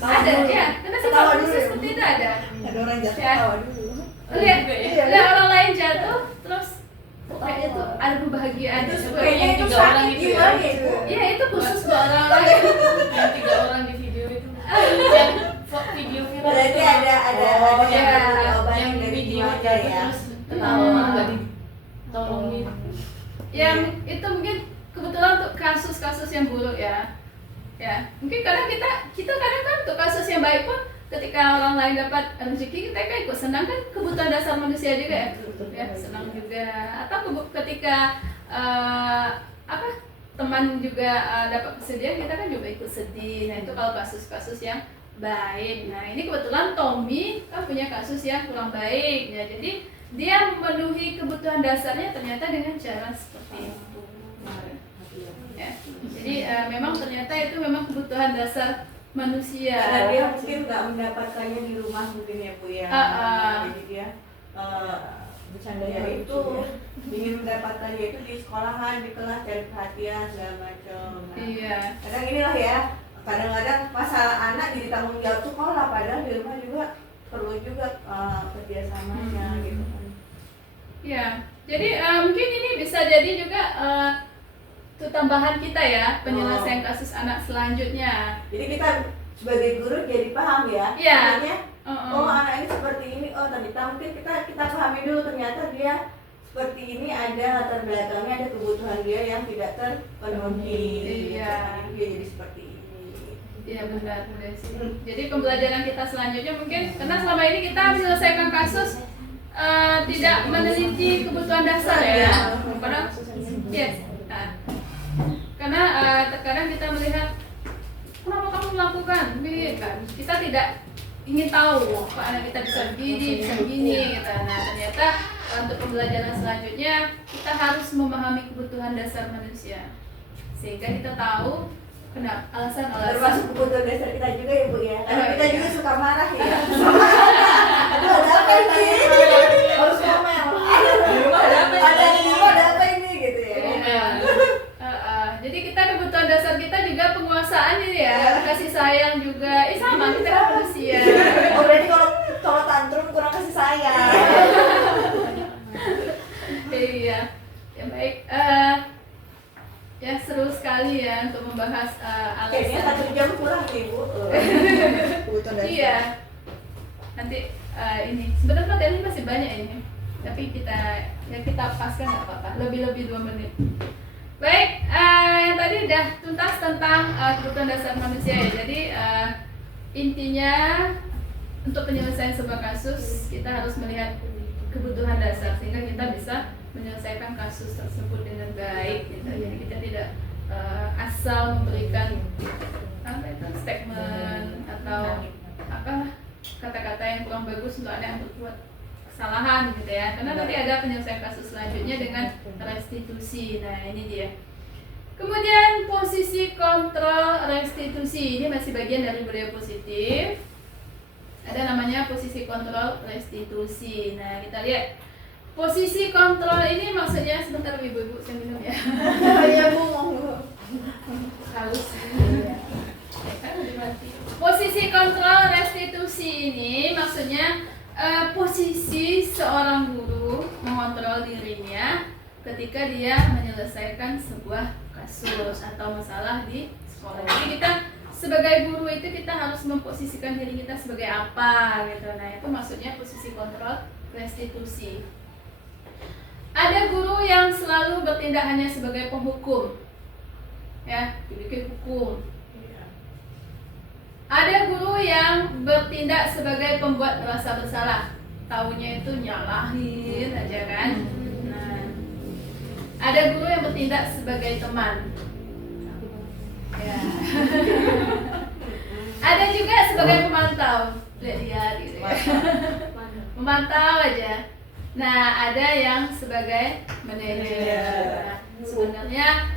ada ya, karena sifat manusia seperti itu ada. Ada orang jatuh Ya. tawa dulu. Lihat orang lain jatuh, terus kayak itu ada kebahagiaan. Kayaknya itu tiga orang sakit gitu ya. gimana itu? Iya, itu khusus buat orang lain. Yang 3 orang di video itu, yang video viral Berarti itu. ada Oh, yang ya. jawaban yang dari video keluarga jatuh ya. terus ketawa nggak ditolongin. Yang itu mungkin kebetulan untuk kasus-kasus yang buruk ya. Ya, mungkin kadang kita kadang kan untuk kasus yang baik pun, ketika orang lain dapat rezeki, kita kan ikut senang, kan kebutuhan dasar manusia juga ya. Ya, senang juga. Atau ketika teman juga dapat kesedihan, kita kan juga ikut sedih. Nah, itu kalau kasus-kasus yang baik. Nah, ini kebetulan Tommy kan punya kasus yang kurang baik ya. Jadi dia memenuhi kebutuhan dasarnya ternyata dengan cara seperti itu. Ya. Jadi memang ternyata itu memang kebutuhan dasar manusia. Karena dia mungkin nggak mendapatkannya di rumah mungkin ya Bu ya. Jadi dia bercanda itu ingin mendapatkan dia itu di sekolahan, di kelas, cari perhatian segala macam. Nah, Iya. kadang inilah ya, kadang-kadang masalah anak jadi tanggung jawab sekolah, padahal di rumah juga perlu juga kerjasamanya gitu kan. Ya, jadi mungkin ini bisa jadi juga itu tambahan kita ya, penyelesaian kasus anak selanjutnya. Jadi kita sebagai guru jadi paham ya, Iya. makanya oh anak ini seperti ini, oh ternyata mungkin kita pahami dulu ternyata dia seperti ini, ada latar belakangnya, ada kebutuhan dia yang tidak terpenuhi. Iya. Dia jadi seperti ini. Iya benar sih. Jadi pembelajaran kita selanjutnya mungkin karena selama ini kita menyelesaikan kasus tidak meneliti kebutuhan dasar ya. Karena yes. Nah, karena terkadang kita melihat kenapa kamu melakukan ini kan kita tidak ingin tahu kok anak kita bisa begini gitu. Nah ternyata untuk pembelajaran selanjutnya kita harus memahami kebutuhan dasar manusia sehingga kita tahu kenapa alasan-alasan Termasuk kebutuhan dasar kita juga ya Bu ya, karena kita juga suka marah ya. Aduh ada apa ini? Harus ngomel. Ada di rumah ada apa ini gitu ya. Jadi kita kebutuhan dasar kita juga penguasaan ini ya, kasih sayang juga. Sama kita kan manusia. Oh berarti kalau tantrum kurang kasih sayang. Iya. Ya baik. Ya seru sekali ya untuk membahas Kayaknya alasan. 1 jam kurang nih Bu. Kebutuhan dasar. Iya. Nanti ini sebenarnya materi masih banyak ini. Tapi kita paskan nggak apa-apa. Lebih 2 menit. Baik, yang tadi udah tuntas tentang kebutuhan dasar manusia ya. Jadi intinya untuk penyelesaian sebuah kasus kita harus melihat kebutuhan dasar sehingga kita bisa menyelesaikan kasus tersebut dengan baik gitu. Jadi kita tidak asal memberikan apa itu statement atau apa kata-kata yang kurang bagus untuk anak yang berbuat kesalahan gitu ya. Karena nanti ada penyelesaian kasus selanjutnya dengan restitusi. Nah, ini dia. Kemudian posisi kontrol restitusi. Ini masih bagian dari budaya positif. Ada namanya posisi kontrol restitusi. Nah, kita lihat. Posisi kontrol ini maksudnya sebentar ibu-ibu saya minum ya. Iya Bu, monggo. Haus. Posisi kontrol restitusi ini maksudnya posisi seorang guru mengontrol dirinya ketika dia menyelesaikan sebuah kasus atau masalah di sekolah. Jadi kita sebagai guru itu kita harus memposisikan diri kita sebagai apa gitu. Nah itu maksudnya posisi kontrol restitusi. Ada guru yang selalu bertindak hanya sebagai penghukum, ya, bikin hukum. Ada guru yang bertindak sebagai pembuat merasa bersalah, taunya itu nyalahin aja kan. Nah, ada guru yang bertindak sebagai teman, ya. Ada juga sebagai pemantau, lihat gitu ya. Memantau aja. Nah, ada yang sebagai manajer. Nah, sebenarnya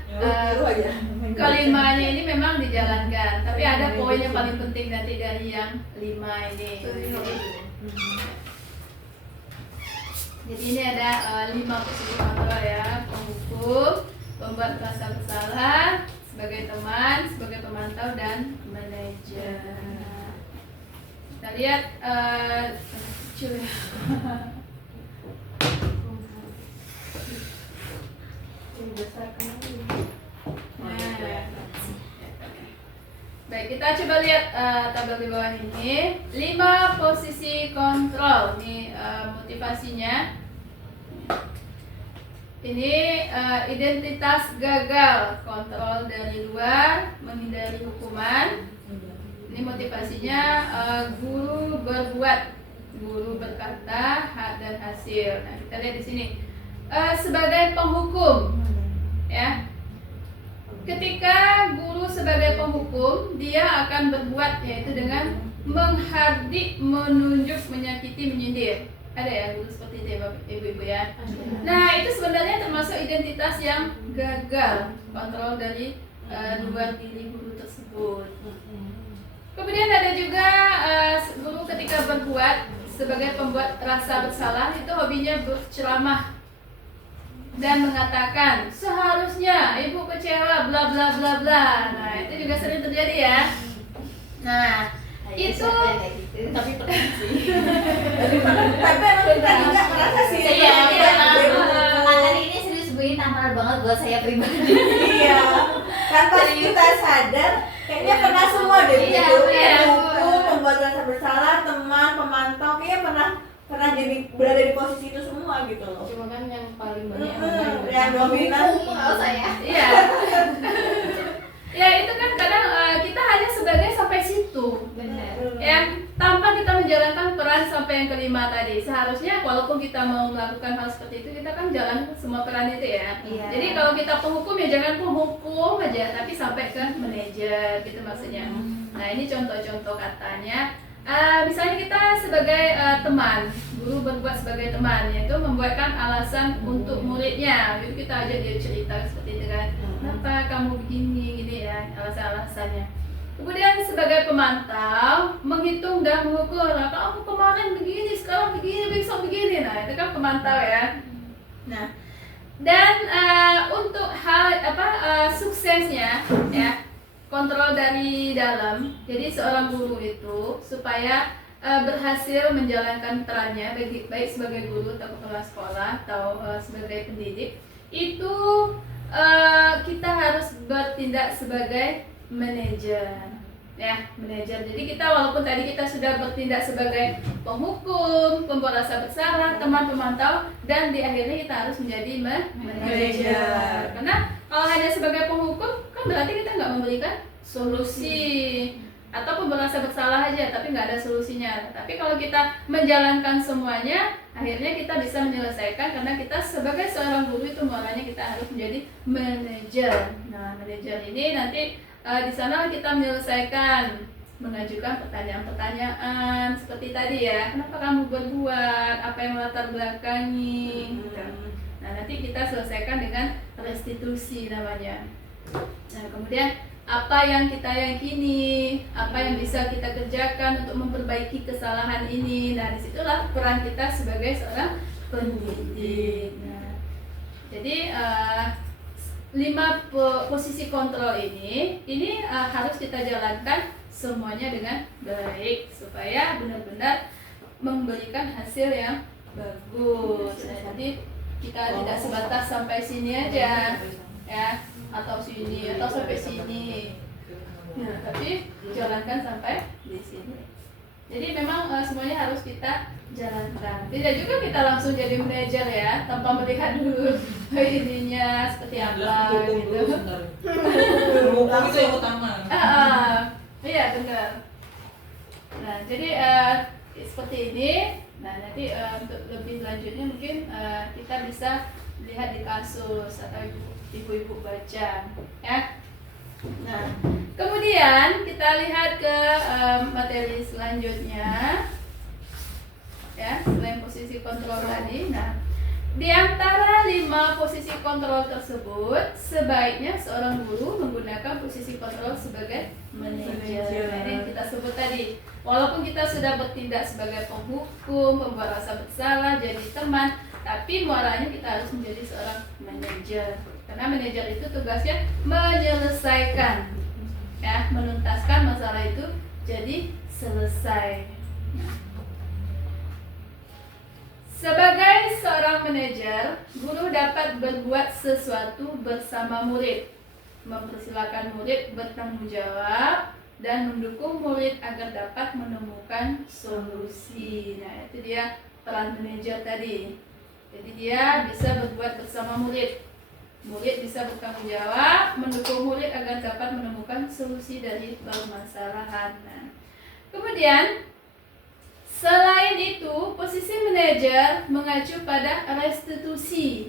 kelimanya ini memang dijalankan, tapi ada poin yang paling penting nanti dari yang 5 ini. Jadi ini ada 5 posisi kontrol ya: penghukum, pembuat merasa bersalah, sebagai teman, sebagai pemantau, dan manajer. Kita lihat kecil ya. Baik, kita coba lihat tabel di bawah ini. 5 posisi kontrol. Ini motivasinya. Ini identitas gagal, kontrol dari luar, menghindari hukuman. Ini motivasinya guru berbuat, guru berkata, hak dan hasil. Nah, kita lihat di sini. Sebagai penghukum, ya. Ketika guru sebagai penghukum, dia akan berbuat yaitu dengan menghardik, menunjuk, menyakiti, menyindir. Ada ya guru seperti itu ya ibu-ibu ya. Nah itu sebenarnya termasuk identitas yang gagal, kontrol dari luar diri guru tersebut. Kemudian ada juga guru ketika berbuat sebagai pembuat rasa bersalah itu hobinya berceramah dan mengatakan seharusnya ibu kecewa bla bla bla bla. Nah itu juga sering terjadi ya. Nah itu Tapi pernah sih. Tapi emang kita juga merasa sih. Iya, Iya. materi ini serius bunyi tamparan banget buat saya pribadi. Iya. Tanpa kita sadar, kayaknya pernah semua deh. Iya, gitu. iya. Buku, membuat rasa bersalah, teman, pemantau, kayaknya pernah jadi berada di posisi itu semua gitu loh. Cuma kan yang paling banyak Yang dominan. Kalau saya. iya. Ya itu kan kadang kita hanya sebagai sampai situ. Benar. Ya, tanpa kita menjalankan peran sampai yang kelima tadi. Seharusnya walaupun kita mau melakukan hal seperti itu, kita kan jalan semua peran itu ya. Iya. Jadi kalau kita penghukum ya jangan penghukum aja, tapi sampai ke manajer gitu maksudnya. Nah ini contoh-contoh katanya. Misalnya kita sebagai teman, guru berbuat sebagai teman, yaitu membuatkan alasan untuk muridnya. Jadi kita ajak dia cerita seperti itu kan. Kenapa kamu begini gini ya, alasan-alasannya. Kemudian sebagai pemantau, menghitung dan mengukur. Nah, kamu kemarin begini, sekarang begini, besok begini. Nah, itu kan pemantau ya. Nah, dan untuk hal suksesnya ya, kontrol dari dalam. Jadi seorang guru itu supaya berhasil menjalankan perannya baik sebagai guru atau kepala sekolah atau sebagai pendidik itu kita harus bertindak sebagai manajer ya, manajer. Jadi kita walaupun tadi kita sudah bertindak sebagai penghukum, pembuat rasa bersalah, teman pemantau, dan di akhirnya kita harus menjadi manajer. Karena kalau hanya sebagai penghukum kan berarti kita nggak memberikan solusi, atau pembuat rasa bersalah aja tapi nggak ada solusinya. Tapi kalau kita menjalankan semuanya, akhirnya kita bisa menyelesaikan karena kita sebagai seorang guru itu mulanya kita harus menjadi manajer. Nah, manajer ini nanti di sana kita menyelesaikan, mengajukan pertanyaan-pertanyaan seperti tadi ya, kenapa kamu berbuat, apa yang melatar belakangi. Nah, nanti kita selesaikan dengan restitusi namanya. Nah, kemudian apa yang kita yakini, apa yang bisa kita kerjakan untuk memperbaiki kesalahan ini. Nah, disitulah peran kita sebagai seorang pendidik. Nah, jadi 5 posisi kontrol ini harus kita jalankan semuanya dengan baik supaya benar-benar memberikan hasil yang bagus. Nah, jadi kita tidak sebatas sampai sini aja ya, atau sini atau sampai sini. Nah, tapi jalankan sampai di sini. Jadi memang semuanya harus kita jalankan. Tidak juga kita langsung jadi manajer ya, tanpa melihat dulu ininya seperti apa gitu. Itu yang utama. Iya benar. Nah jadi seperti ini. Nah nanti untuk lebih lanjutnya mungkin kita bisa lihat di kasus atau ibu-ibu baca ya. Nah kemudian kita lihat ke materi selanjutnya ya, selain posisi kontrol tadi. Nah di antara 5 posisi kontrol tersebut sebaiknya seorang guru menggunakan posisi kontrol sebagai manajer. Nah, ini kita sebut tadi, walaupun kita sudah bertindak sebagai penghukum, pembuat rasa bersalah, jadi teman, tapi muaranya kita harus menjadi seorang manajer. Karena manajer itu tugasnya menyelesaikan, ya, menuntaskan masalah itu jadi selesai. Sebagai seorang manajer, guru dapat berbuat sesuatu bersama murid, mempersilahkan murid bertanggung jawab, dan mendukung murid agar dapat menemukan solusi. Nah, itu dia peran manajer tadi. Jadi dia bisa berbuat bersama murid. Murid bisa bertanggung jawab, mendukung murid agar dapat menemukan solusi dari permasalahan. Nah, kemudian selain itu, posisi manajer mengacu pada restitusi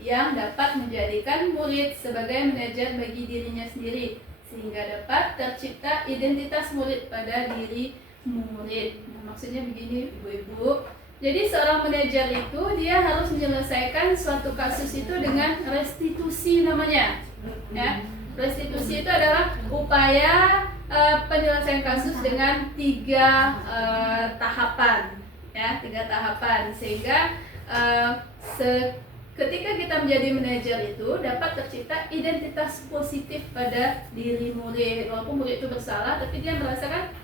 yang dapat menjadikan murid sebagai manajer bagi dirinya sendiri, sehingga dapat tercipta identitas murid pada diri murid. Nah, maksudnya begini ibu-ibu, jadi seorang manajer itu dia harus menyelesaikan suatu kasus itu dengan restitusi namanya. Ya, restitusi itu adalah upaya penyelesaian kasus dengan 3 tahapan ya, 3 tahapan sehingga ketika kita menjadi manajer itu dapat tercipta identitas positif pada diri murid. Walaupun murid itu bersalah, tapi dia merasakan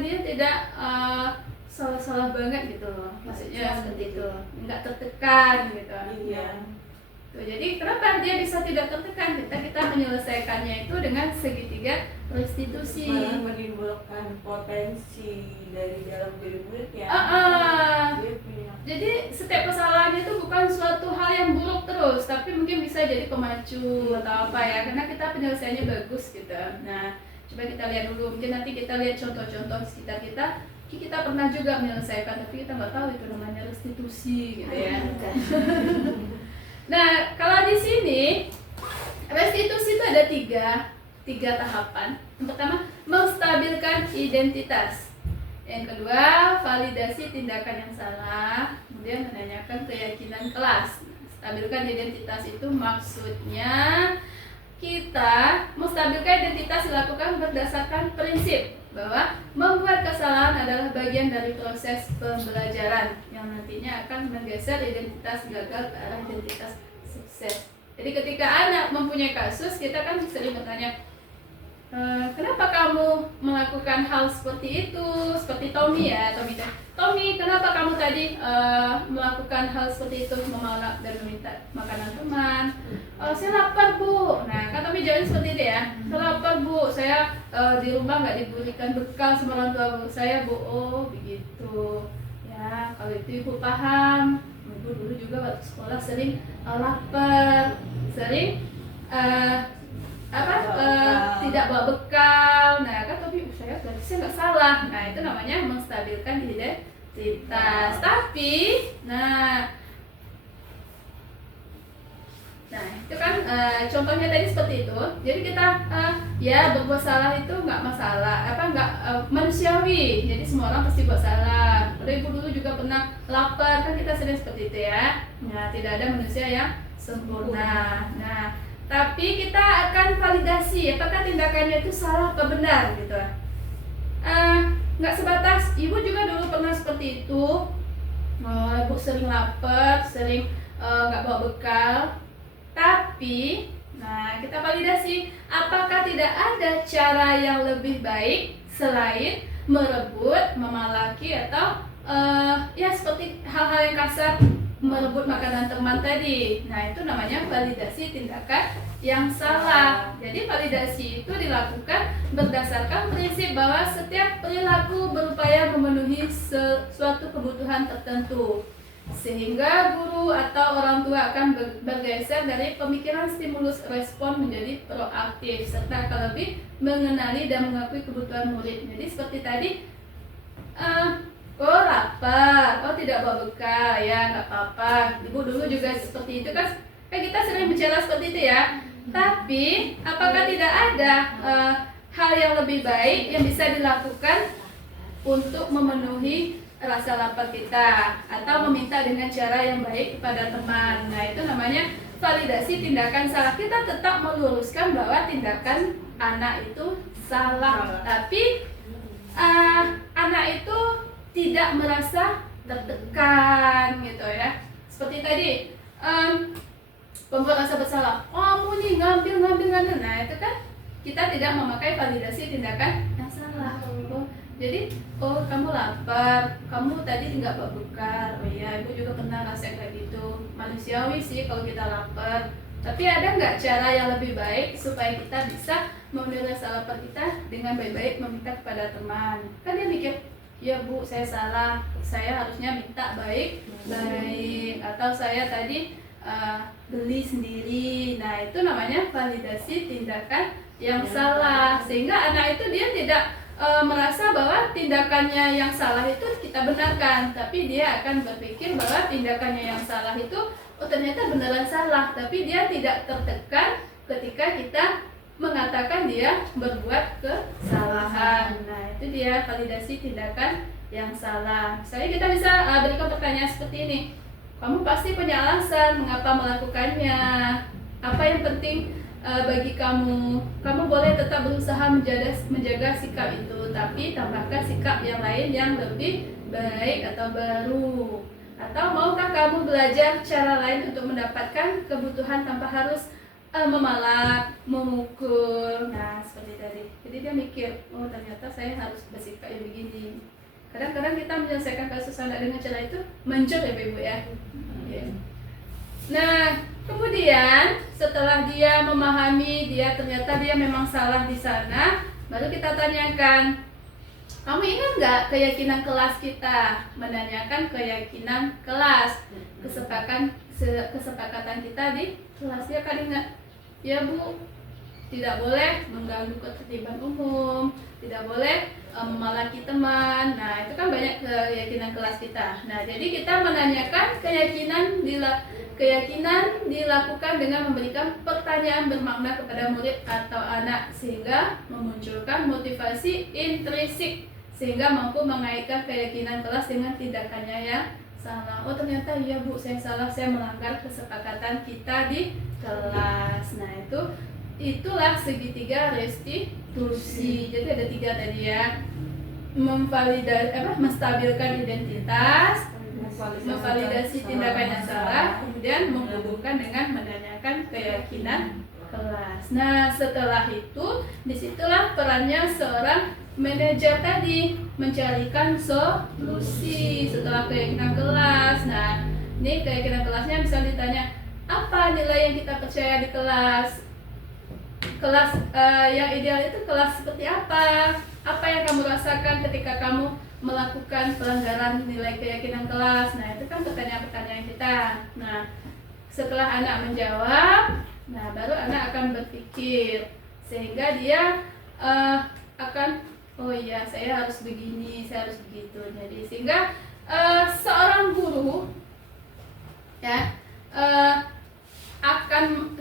dia tidak salah-salah banget gitu loh, maksudnya seperti itu, nggak tertekan gitu. Iya. Tuh, jadi kenapa dia bisa tidak tertekan? Kita menyelesaikannya itu dengan segitiga restitusi. Malah menimbulkan potensi dari dalam diri murid ya. Dia punya Jadi setiap kesalahan itu bukan suatu hal yang buruk terus, tapi mungkin bisa jadi pemacu atau apa ya, karena kita penyelesaiannya bagus gitu. Nah, coba kita lihat dulu, mungkin nanti kita lihat contoh-contoh sekitar kita pernah juga menyelesaikan, tapi kita nggak tahu itu namanya restitusi gitu ya. Nah, kalau di sini restitusi itu ada tiga tahapan. Yang pertama, menstabilkan identitas. Yang kedua, validasi tindakan yang salah. Kemudian menanyakan keyakinan kelas. Stabilkan identitas itu maksudnya kita menstabilkan identitas dilakukan berdasarkan prinsip bahwa membuat kesalahan adalah bagian dari proses pembelajaran yang nantinya akan menggeser identitas gagal ke arah identitas sukses. Jadi ketika anak mempunyai kasus, kita kan sering bertanya, kenapa kamu melakukan hal seperti itu? Seperti Tommy ya, Tommy, kenapa kamu tadi melakukan hal seperti itu, memalak dan meminta makanan teman? Saya lapar, Bu. Nah, kan Tommy jawabnya seperti itu ya. Saya lapar, Bu. Saya di rumah nggak diberikan bekal sama orang tua Bu saya, Bu. Oh, begitu. Ya, kalau itu Ibu paham. Ibu dulu juga waktu sekolah sering lapar, sering tidak bawa bekal. Nah, kan tapi saya berarti saya nggak salah. Nah, itu namanya menstabilkan identitas. Tapi, nah itu kan contohnya tadi seperti itu. Jadi kita ya berbuat salah itu nggak masalah, nggak manusiawi. Jadi semua orang pasti buat salah. Pada Ibu dulu juga pernah lapar, kan kita sering seperti itu ya. Nah, tidak ada manusia yang sempurna. Nah, tapi kita akan validasi apakah tindakannya itu salah apa benar gitu. Nggak sebatas Ibu juga dulu pernah seperti itu. Ibu sering lapar, sering nggak bawa bekal. Tapi, nah kita validasi apakah tidak ada cara yang lebih baik selain merebut, memalaki atau ya seperti hal-hal yang kasar, merebut makanan teman tadi. Nah, itu namanya validasi tindakan yang salah. Jadi validasi itu dilakukan berdasarkan prinsip bahwa setiap perilaku berupaya memenuhi suatu kebutuhan tertentu, sehingga guru atau orang tua akan bergeser dari pemikiran stimulus respon menjadi proaktif serta akan lebih mengenali dan mengakui kebutuhan murid. Jadi seperti tadi, oh lapar, oh tidak bawa bekal, ya nggak apa-apa. Ibu dulu juga seperti itu kan kita sering bicara seperti itu ya. Tapi apakah tidak ada hal yang lebih baik yang bisa dilakukan untuk memenuhi rasa lapar kita atau meminta dengan cara yang baik kepada teman? Nah, itu namanya validasi tindakan salah. Kita tetap meluruskan bahwa tindakan anak itu salah, tapi anak itu tidak merasa tertekan gitu ya. Seperti tadi pembuat rasa bersalah, kamu nih ngambil. Nah, itu kan kita tidak memakai validasi tindakan yang salah. Jadi, kamu lapar, kamu tadi nggak bawa bekal. Oh iya, Ibu juga pernah ngerasain kayak gitu. Manusiawi sih kalau kita lapar. Tapi ada nggak cara yang lebih baik supaya kita bisa memenuhi rasa lapar kita dengan baik-baik meminta kepada teman? Kan dia mikir, ya Bu, saya salah. Saya harusnya minta baik. Atau saya tadi beli sendiri. Nah, itu namanya validasi tindakan yang salah. Sehingga anak itu dia tidak merasa bahwa tindakannya yang salah itu kita benarkan, tapi dia akan berpikir bahwa tindakannya yang salah itu ternyata beneran salah, tapi dia tidak tertekan ketika kita mengatakan dia berbuat kesalahan. Nah, itu dia validasi tindakan yang salah. Misalnya kita bisa berikan pertanyaan seperti ini, kamu pasti punya alasan mengapa melakukannya. Apa yang penting bagi kamu boleh tetap berusaha menjaga sikap itu, tapi tambahkan sikap yang lain yang lebih baik atau baru. Atau maukah kamu belajar cara lain untuk mendapatkan kebutuhan tanpa harus memalak, memukul. Nah, seperti tadi. Jadi dia mikir, oh ternyata saya harus bersikap yang begini. Kadang-kadang kita menyelesaikan kasus anak dengan cara itu muncul ya Ibu ya. Oke. Nah, kemudian setelah dia memahami ternyata dia memang salah di sana, baru kita tanyakan, kamu ingat nggak keyakinan kelas kita? Menanyakan keyakinan kelas, kesepakatan kita di kelas. Dia kan ingat, ya Bu, tidak boleh mengganggu ketertiban umum, tidak boleh memalaki teman. Nah, itu kan banyak keyakinan kelas kita. Nah, jadi kita menanyakan keyakinan dilakukan dengan memberikan pertanyaan bermakna kepada murid atau anak, sehingga memunculkan motivasi intrinsik, sehingga mampu mengaitkan keyakinan kelas dengan tindakannya yang salah. Oh ternyata iya Bu, saya salah, saya melanggar kesepakatan kita di kelas. Nah, itulah segitiga restitusi. Jadi ada 3 tadi ya. Menstabilkan identitas, memvalidasi tindakan yang salah, kemudian menghubungkan dengan menanyakan keyakinan kelas. Nah, setelah itu disitulah perannya seorang manajer tadi, mencarikan solusi setelah keyakinan kelas. Nah, ini keyakinan kelasnya bisa ditanya, apa nilai yang kita percaya di kelas? Yang ideal itu kelas seperti apa? Apa yang kamu rasakan ketika kamu melakukan pelanggaran nilai keyakinan kelas? Nah, itu kan pertanyaan-pertanyaan kita. Nah, setelah anak menjawab, nah baru anak akan berpikir, sehingga dia akan, oh iya saya harus begini, saya harus begitu. Jadi sehingga seorang guru ya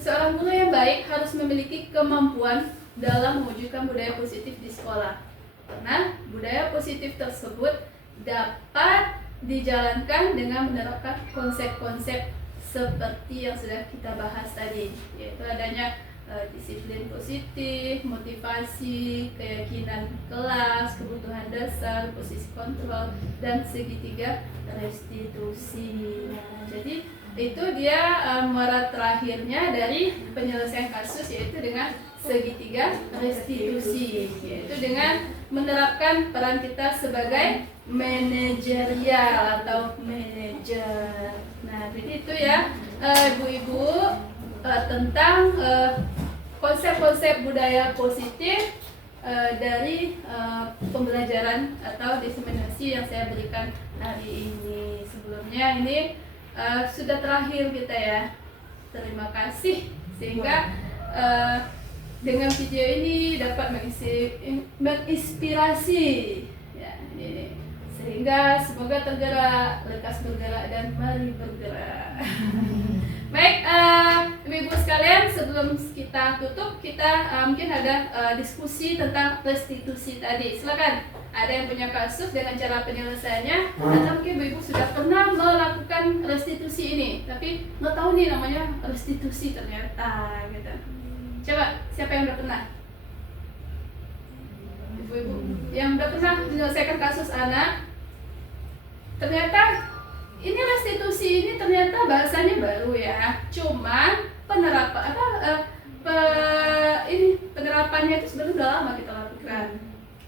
seorang guru yang baik harus memiliki kemampuan dalam mewujudkan budaya positif di sekolah. Karena budaya positif tersebut dapat dijalankan dengan menerapkan konsep-konsep seperti yang sudah kita bahas tadi, yaitu adanya disiplin positif, motivasi, keyakinan kelas, kebutuhan dasar, posisi kontrol, dan segitiga restitusi. Nah, jadi itu dia muara terakhirnya dari penyelesaian kasus, yaitu dengan segitiga restitusi, yaitu dengan menerapkan peran kita sebagai manajerial atau manajer. Nah, jadi itu ya ibu-ibu tentang konsep-konsep budaya positif dari pembelajaran atau diseminasi yang saya berikan hari ini. Sebelumnya ini sudah terakhir kita ya. Terima kasih, sehingga dengan video ini dapat menginspirasi ya, ini. Sehingga semoga tergerak, lekas bergerak, dan mari bergerak. Baik, ibu-ibu sekalian, sebelum kita tutup, kita mungkin ada diskusi tentang restitusi tadi. Silakan, ada yang punya kasus dengan cara penyelesaiannya, atau mungkin ibu-ibu sudah pernah melakukan restitusi ini, tapi nggak tahu nih namanya restitusi ternyata, gitu. Coba, siapa yang udah pernah? Ibu-ibu yang udah pernah menyelesaikan kasus anak, ternyata ini restitusi ini ternyata bahasanya baru ya, cuman penerapannya itu sebenarnya udah lama kita lakukan.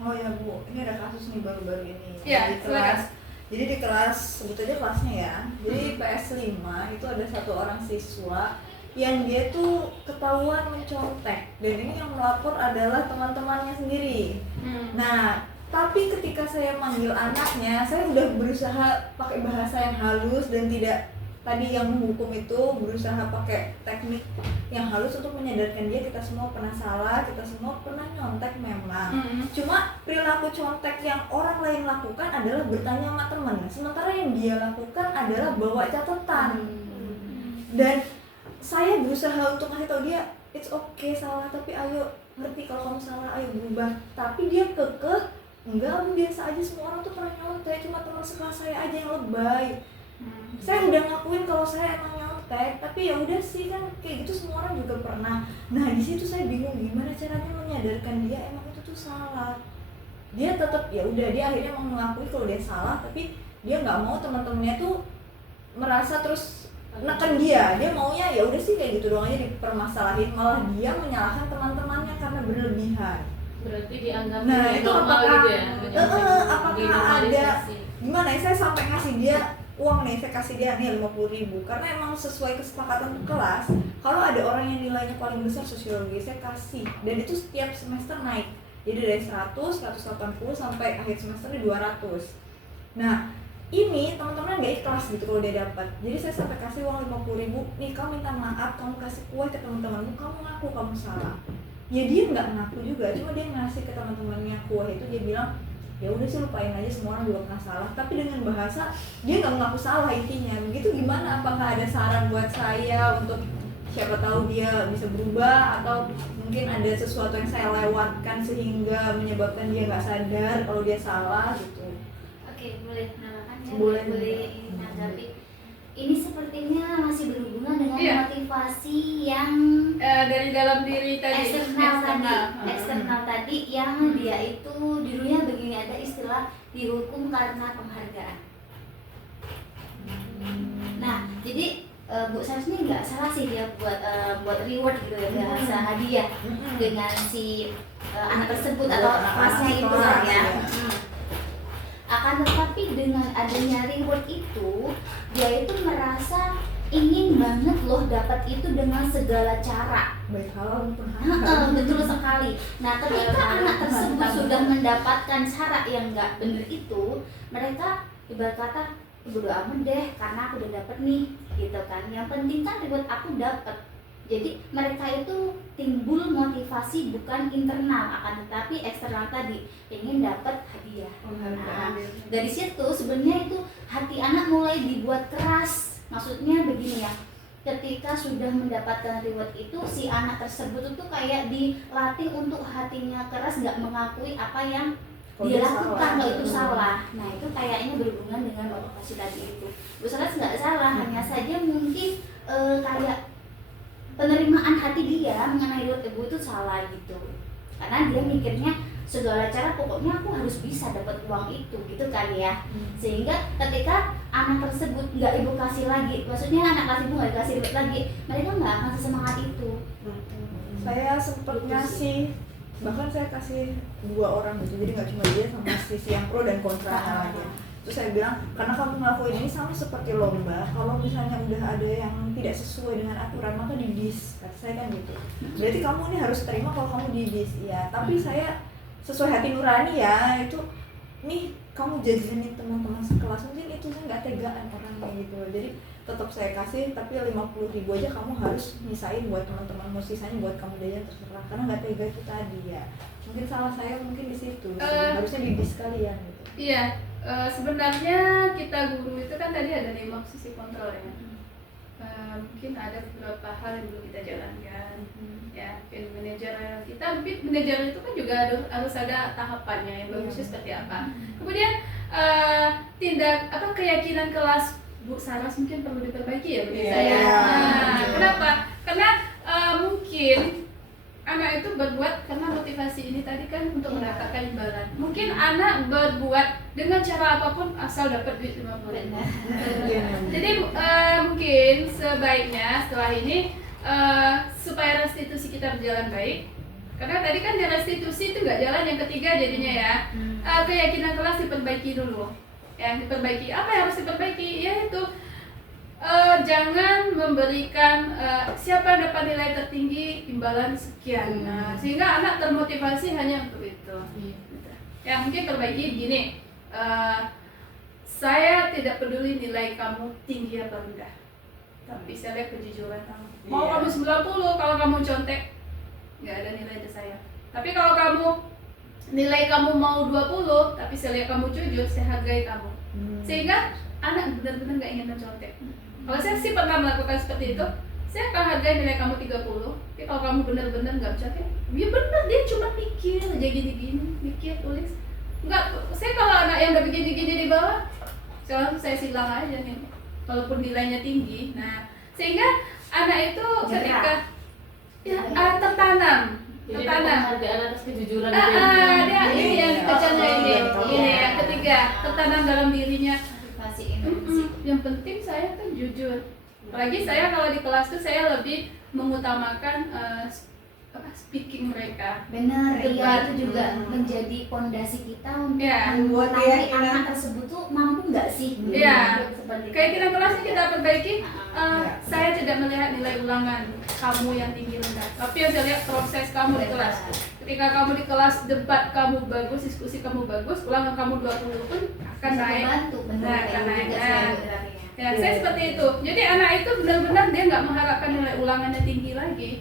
Oh ya Bu, ini ada kasus nih baru-baru ini. Ya, di kelas. Jadi di kelas, sebut aja kelasnya ya. Jadi PS 5 itu ada satu orang siswa yang dia tuh ketahuan mencontek, dan ini yang melapor adalah teman-temannya sendiri. Nah, tapi ketika saya manggil anaknya, saya udah berusaha pakai bahasa yang halus dan tidak tadi yang menghukum itu, berusaha pakai teknik yang halus untuk menyadarkan dia kita semua pernah salah, kita semua pernah nyontek memang. Cuma perilaku contek yang orang lain lakukan adalah bertanya sama teman, sementara yang dia lakukan adalah bawa catatan. Dan saya berusaha untuk ngasih tahu dia, it's okay salah, tapi ayo ngerti kalau kamu salah, ayo berubah. Tapi dia kekeh, enggak, biasa aja, semua orang tuh pernah nyontek, cuma teman sekelas saya aja yang lebay. Saya udah ngakuin kalau saya emang nyontek, jutek, tapi ya udah sih kan kayak gitu semua orang juga pernah. Nah di situ saya bingung gimana caranya menyadarkan dia emang itu tuh salah. Dia tetap ya udah, dia akhirnya mau mengakui kalau dia salah, tapi dia nggak mau teman-temannya tuh merasa terus neken dia. Dia maunya ya udah sih kayak gitu doang aja dipermasalahin, malah dia menyalahkan teman-temannya karena berlebihan. Berarti dianggap Nah, itu normal apakah- gitu ya? apakah Dinormalisasi. Gimana ya, saya sampai ngasih dia uang nih, saya kasih dia nih 50.000 karena emang sesuai kesepakatan kelas. Kalau ada orang yang nilainya paling besar sosiologi, saya kasih, dan itu setiap semester naik, jadi dari 100, 180 sampai akhir semester di 200. Nah ini teman-teman nggak ikhlas gitu kalau dia dapat, jadi saya sampai kasih uang 50.000 nih, kamu minta maaf, kamu kasih kue ke teman-temanmu, kamu ngaku kamu salah. Ya dia nggak ngaku juga, cuma dia ngasih ke teman-temannya kue itu, dia bilang ya udah sih lupain aja, semua orang juga pernah salah, tapi dengan bahasa dia nggak mengaku salah intinya. Begitu gimana? Apakah ada saran buat saya untuk siapa tahu dia bisa berubah, atau mungkin ada sesuatu yang saya lewatkan sehingga menyebabkan dia nggak sadar kalau dia salah gitu? Oke, boleh menambahkan ya? Boleh. Ini menanggapi. Ini sepertinya masih berhubungan dengan Iya. motivasi yang Dari dalam diri tadi, eksternal tadi yang dia itu dulunya begini, ada istilah dihukum karena penghargaan. Nah, jadi Bu Sars ini nggak salah sih dia buat reward gitu ya, bahasa hadiah dengan si anak tersebut atau kelasnya itu kan ya. Akan tetapi dengan adanya reward itu, dia itu merasa ingin banget loh dapat itu dengan segala cara. Baik halal maupun haram. Betul sekali. Nah, ketika anak tersebut sudah mendapatkan cara yang nggak benar itu, mereka ibarat kata bodo amat deh karena aku udah dapet nih, gitu kan. Yang penting kan reward aku dapet. Jadi mereka itu timbul motivasi bukan internal, akan tetapi eksternal tadi, ingin dapat hadiah. Nah, dari situ sebenarnya itu hati anak mulai dibuat keras. Maksudnya begini ya, ketika sudah mendapatkan reward itu, si anak tersebut itu kayak dilatih untuk hatinya keras, nggak mengakui apa yang dia lakukan kalau itu salah. Nah itu kayaknya berhubungan dengan motivasi tadi itu. Bu Saras nggak salah, hanya saja mungkin kayak penerimaan hati dia mengenai reward ibu itu salah gitu, karena dia mikirnya segala cara pokoknya aku harus bisa dapat uang itu gitu kan ya. Sehingga ketika anak tersebut nggak ibu kasih lagi, maksudnya anak kelas ibu nggak dikasih reward lagi, mereka nggak akan sesemangat itu. Saya sempat ngasih, bahkan saya kasih 2 orang gitu, jadi nggak cuma dia sama sisi yang pro dan kontra lagi. Terus saya bilang, karena kamu ngelakuin ini sama seperti lomba, kalau misalnya udah ada yang tidak sesuai dengan aturan maka didis, kata saya kan gitu. Berarti kamu ini harus terima kalau kamu didis, ya. Tapi saya sesuai hati nurani ya, itu nih kamu jajanin teman-teman sekelas, mungkin itu saya nggak tegaan orangnya gitu. Jadi tetap saya kasih, tapi 50.000 aja kamu harus misain buat teman-temanmu, sisanya buat kamu jajan terserah, karena nggak tega itu tadi ya. Mungkin salah saya mungkin di situ, harusnya didis kalian gitu. Iya, sebenarnya kita guru itu kan tadi ada 5 sisi kontrol ya. Mungkin ada beberapa hal yang belum kita jalankan. Ya, mungkin manajer kita, mungkin manajer itu kan juga harus ada tahapannya yang bagusnya seperti apa. Kemudian tindak apa keyakinan kelas Bu Saras mungkin perlu diperbaiki ya bagi saya. Nah, kenapa? Karena mungkin anak itu berbuat karena motivasi ini tadi kan untuk mendapatkan imbalan. Mungkin anak berbuat dengan cara apapun asal dapat duit 50.000. Jadi mungkin sebaiknya setelah ini supaya restitusi kita berjalan baik. Karena tadi kan di restitusi itu nggak jalan, yang ketiga jadinya ya. Keyakinan kelas diperbaiki dulu. Yang diperbaiki, apa yang harus diperbaiki? Yaitu jangan memberikan siapa dapat nilai tertinggi imbalan sekian. Nah, sehingga anak termotivasi hanya untuk itu. Yang mungkin perbaiki gini, saya tidak peduli nilai kamu tinggi atau rendah, tapi saya lihat kejujuran kamu. Mau kamu 90, kalau kamu contek nggak ada nilai di saya. Tapi kalau kamu nilai kamu mau 20, tapi saya lihat kamu jujur, saya hargai kamu. Sehingga anak benar-benar nggak ingin mencontek. Kalau saya sih pernah melakukan seperti itu, saya akan hargai nilai kamu 30, tapi kalau kamu benar-benar nggak mencontek, ya benar, dia cuma mikir aja gini-gini, mikir, tulis. Enggak, saya kalau anak yang udah begini-gini di bawah, saya silang aja nih, walaupun nilainya tinggi. Nah, sehingga anak itu Cerah. ketika ya tertanam. Jadi penghargaan atas kejujuran itu Dia ini yang kecilnya ini yang ketiga, tertanam dalam dirinya. Motivasi emosi. Yang penting saya kan jujur. Apalagi saya kalau di kelas tuh saya lebih mengutamakan speaking mereka. Benar, Debat. iya itu juga menjadi pondasi kita untuk Iya. Buat menilai keyakinan. anak tersebut tuh mampu nggak sih? Iya. Seperti itu. Keyakinan kelasnya kita perbaiki. Saya tidak melihat nilai ulangan kamu yang tinggi rendah, tapi yang saya lihat proses kamu di kelas. Ketika kamu di kelas debat kamu bagus, diskusi kamu bagus, ulangan kamu 20 pun akan Bisa naik. membantu, benar, Nah, kayak akan naik. juga Nah, saya berarti. Ya, saya seperti itu. Jadi anak itu benar-benar dia nggak mengharapkan nilai ulangannya tinggi lagi,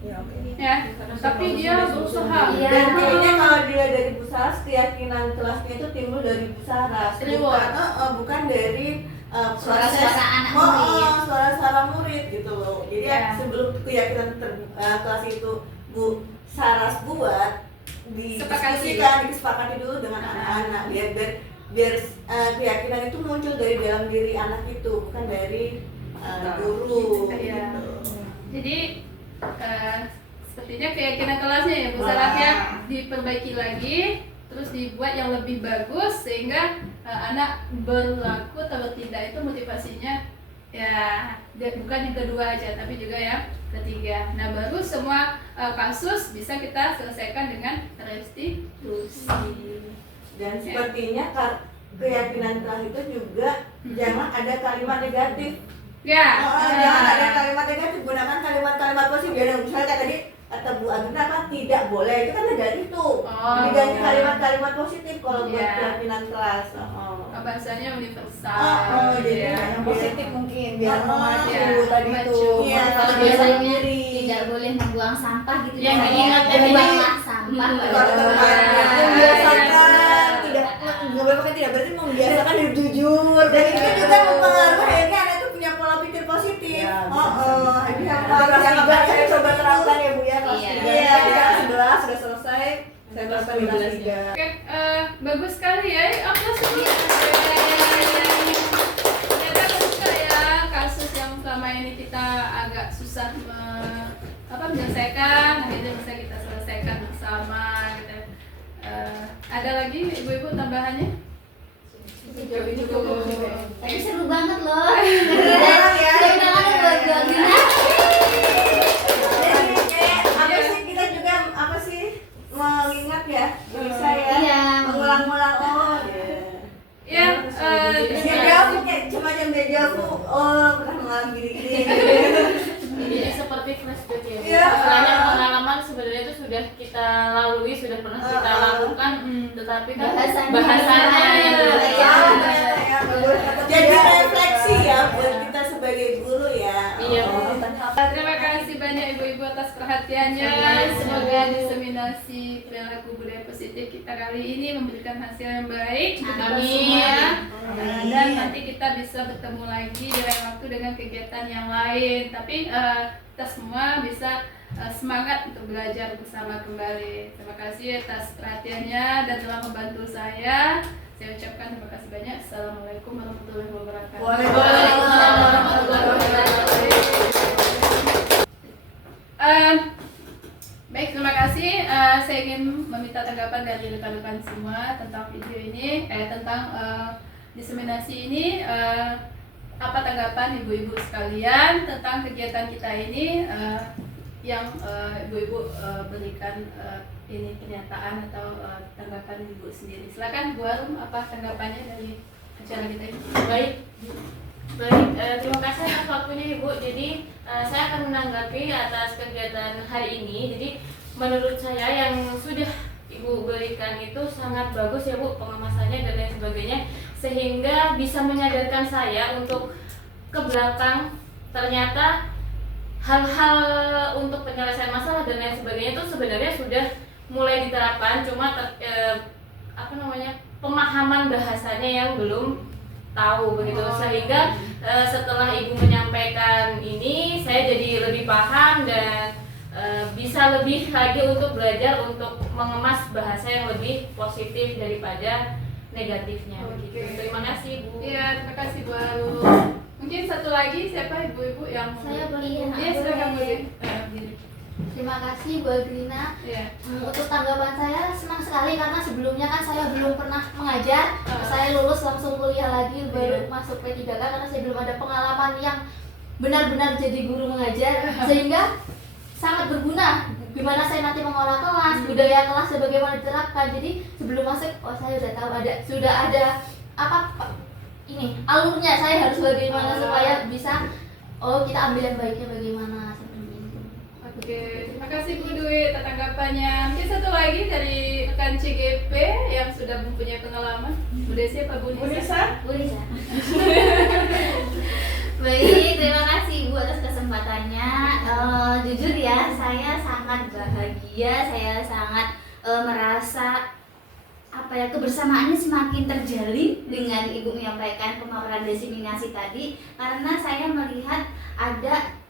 Ya, oke. ya. Tapi dia berusaha. Iya. Dan kayaknya kalau dia dari Bu Saras, keyakinan kelasnya itu timbul dari Bu Saras, Reward. bukan dari Suara-suara anak murid. suara-suara murid gitu loh. Jadi Iya. sebelum keyakinan kelas itu Bu Saras buat, disepakati dulu dengan anak-anak biar keyakinan itu muncul dari dalam diri anak itu, bukan dari guru. Iya. Gitu. Jadi sepertinya keyakinan kelasnya ya Bu Saras ya diperbaiki lagi, terus dibuat yang lebih bagus sehingga anak berlaku atau bertindak itu motivasinya ya bukan yang kedua aja tapi juga yang ketiga. Nah baru semua kasus bisa kita selesaikan dengan restitusi. Dan sepertinya keyakinan kelas itu juga jangan ada kalimat negatif. Ya. Jangan ada kalimat negatif, gunakan kalimat-kalimat positif. Ya, misalnya kayak tadi kata Bu Agnes apa tidak boleh, itu kan negatif tuh. Oh, Diganti iya. kalimat-kalimat positif kalau buat Iya. keyakinan kelas. Bahasanya universal. Jadi ya. Yang positif mungkin biar memacu Iya, tadi memacu. tuh. Iya. Kalau Iya. biasanya Diri. tidak boleh membuang sampah gitu Yang ya. diingat ya, Buanglah sampah. Membiasakan tidak nggak boleh pakai tidak berarti membiasakan hidup jujur. Dan itu juga mempengaruhi akhirnya anak itu punya pola pikir positif. Iya, Ini Nah, harus kelas yang 3 saya coba terapkan ya Bu ya, kelas Iya. 3. Iya. Kelas 11 sudah selesai. Saya terapkan di kelas 3. Oke, bagus sekali ya. Aplaus dulu. Ternyata kesuka ya kasus yang selama ini kita agak susah menyelesaikan, akhirnya bisa kita selesaikan bersama gitu. Ada lagi ibu-ibu tambahannya? Sejauh ini cukup. Tapi seru banget loh. ya. Jangan buat gina. Jadi kayak apa sih, kita juga apa sih mengingat ya, bisa ya, Iya. mengulang-ulang. Ya, Dejavu kayak semacam dejavu. Pernah mengalami gini-gini. Jadi seperti flashback ya. Iya. Banyak pengalaman sebenarnya itu sudah kita lalui, sudah pernah kita lakukan, tetapi kan bahasanya yang Ya, berbeda. jadi refleksi ya buat kita sebagai guru ya. Iya. terima kasih banyak ibu-ibu atas perhatiannya. Semoga diseminasi perilaku budaya positif kita kali ini memberikan hasil yang baik untuk kita Amin. semua. Dan nanti kita bisa bertemu lagi di lain waktu dengan kegiatan yang lain. Tapi kita semua bisa semangat untuk belajar bersama kembali. Terima kasih atas perhatiannya dan telah membantu saya. Saya ucapkan terima kasih banyak. Assalamualaikum warahmatullahi wabarakatuh. Waalaikumsalam warahmatullahi wabarakatuh. Baik, terima kasih. Saya ingin meminta tanggapan dari rekan-rekan semua tentang video ini, tentang diseminasi ini. Apa tanggapan ibu-ibu sekalian tentang kegiatan kita ini yang ibu-ibu berikan ini pernyataan atau tanggapan ibu sendiri. Silakan Bu Arum, apa tanggapannya dari acara kita ini? Baik, baik. Terima kasih atas waktunya Ibu. Jadi saya akan menanggapi atas kegiatan hari ini. Jadi menurut saya yang sudah Ibu berikan itu sangat bagus ya Bu, pengemasannya dan lain sebagainya, sehingga bisa menyadarkan saya untuk ke belakang ternyata hal-hal untuk penyelesaian masalah dan lain sebagainya itu sebenarnya sudah mulai diterapkan, cuma pemahaman bahasanya yang belum tahu begitu, sehingga setelah Ibu menyampaikan ini saya jadi lebih paham dan bisa lebih lagi untuk belajar untuk mengemas bahasa yang lebih positif daripada negatifnya begitu. Terima kasih Bu. Iya, terima kasih Bu Arum. Mungkin satu lagi siapa ibu-ibu yang Saya boleh. Iya, silakan Bu. Terima kasih Bu Adrina. Iya. Untuk tanggapan saya senang sekali karena sebelumnya kan saya belum pernah mengajar. Saya lulus langsung kuliah lagi baru masuk P3K karena saya belum ada pengalaman yang benar-benar jadi guru mengajar sehingga sangat berguna gimana saya nanti mengolah kelas, budaya kelas bagaimana diterapkan. Jadi sebelum masuk saya udah tahu sudah ada ini alurnya, saya harus bagaimana supaya bisa kita ambil yang baiknya bagaimana seperti itu. Oke, terima kasih Bu Dwi atas tanggapannya. Mungkin satu lagi dari rekan CGP yang sudah mempunyai pengalaman. Bu Desi apa Bu Nisa? Boleh ya? Baik, terima kasih Ibu atas kesempatannya. Jujur ya, saya sangat bahagia, saya sangat merasa kebersamaannya semakin terjalin dengan Ibu menyampaikan pemaparan diseminasi tadi, karena saya melihat ada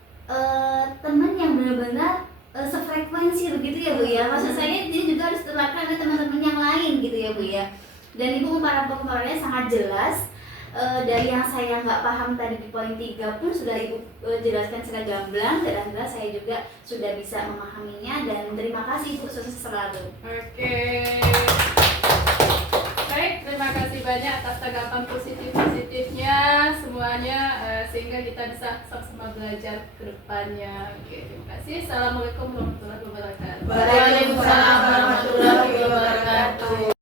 teman yang benar-benar sefrekuensi begitu ya Bu ya. Maksud saya ini juga harus terapkan ke teman-teman yang lain gitu ya Bu ya. Dan Ibu pemaparannya sangat jelas. Dari yang saya nggak paham tadi di poin 3 pun sudah Ibu jelaskan secara gamblang, dan alhamdulillah saya juga sudah bisa memahaminya, dan terima kasih Ibu, sukses selalu. Oke. Baik, terima kasih banyak atas tanggapan positifnya semuanya, sehingga kita bisa sama-sama belajar ke depannya. Oke, terima kasih. Assalamualaikum warahmatullahi wabarakatuh. Waalaikumsalam warahmatullahi wabarakatuh.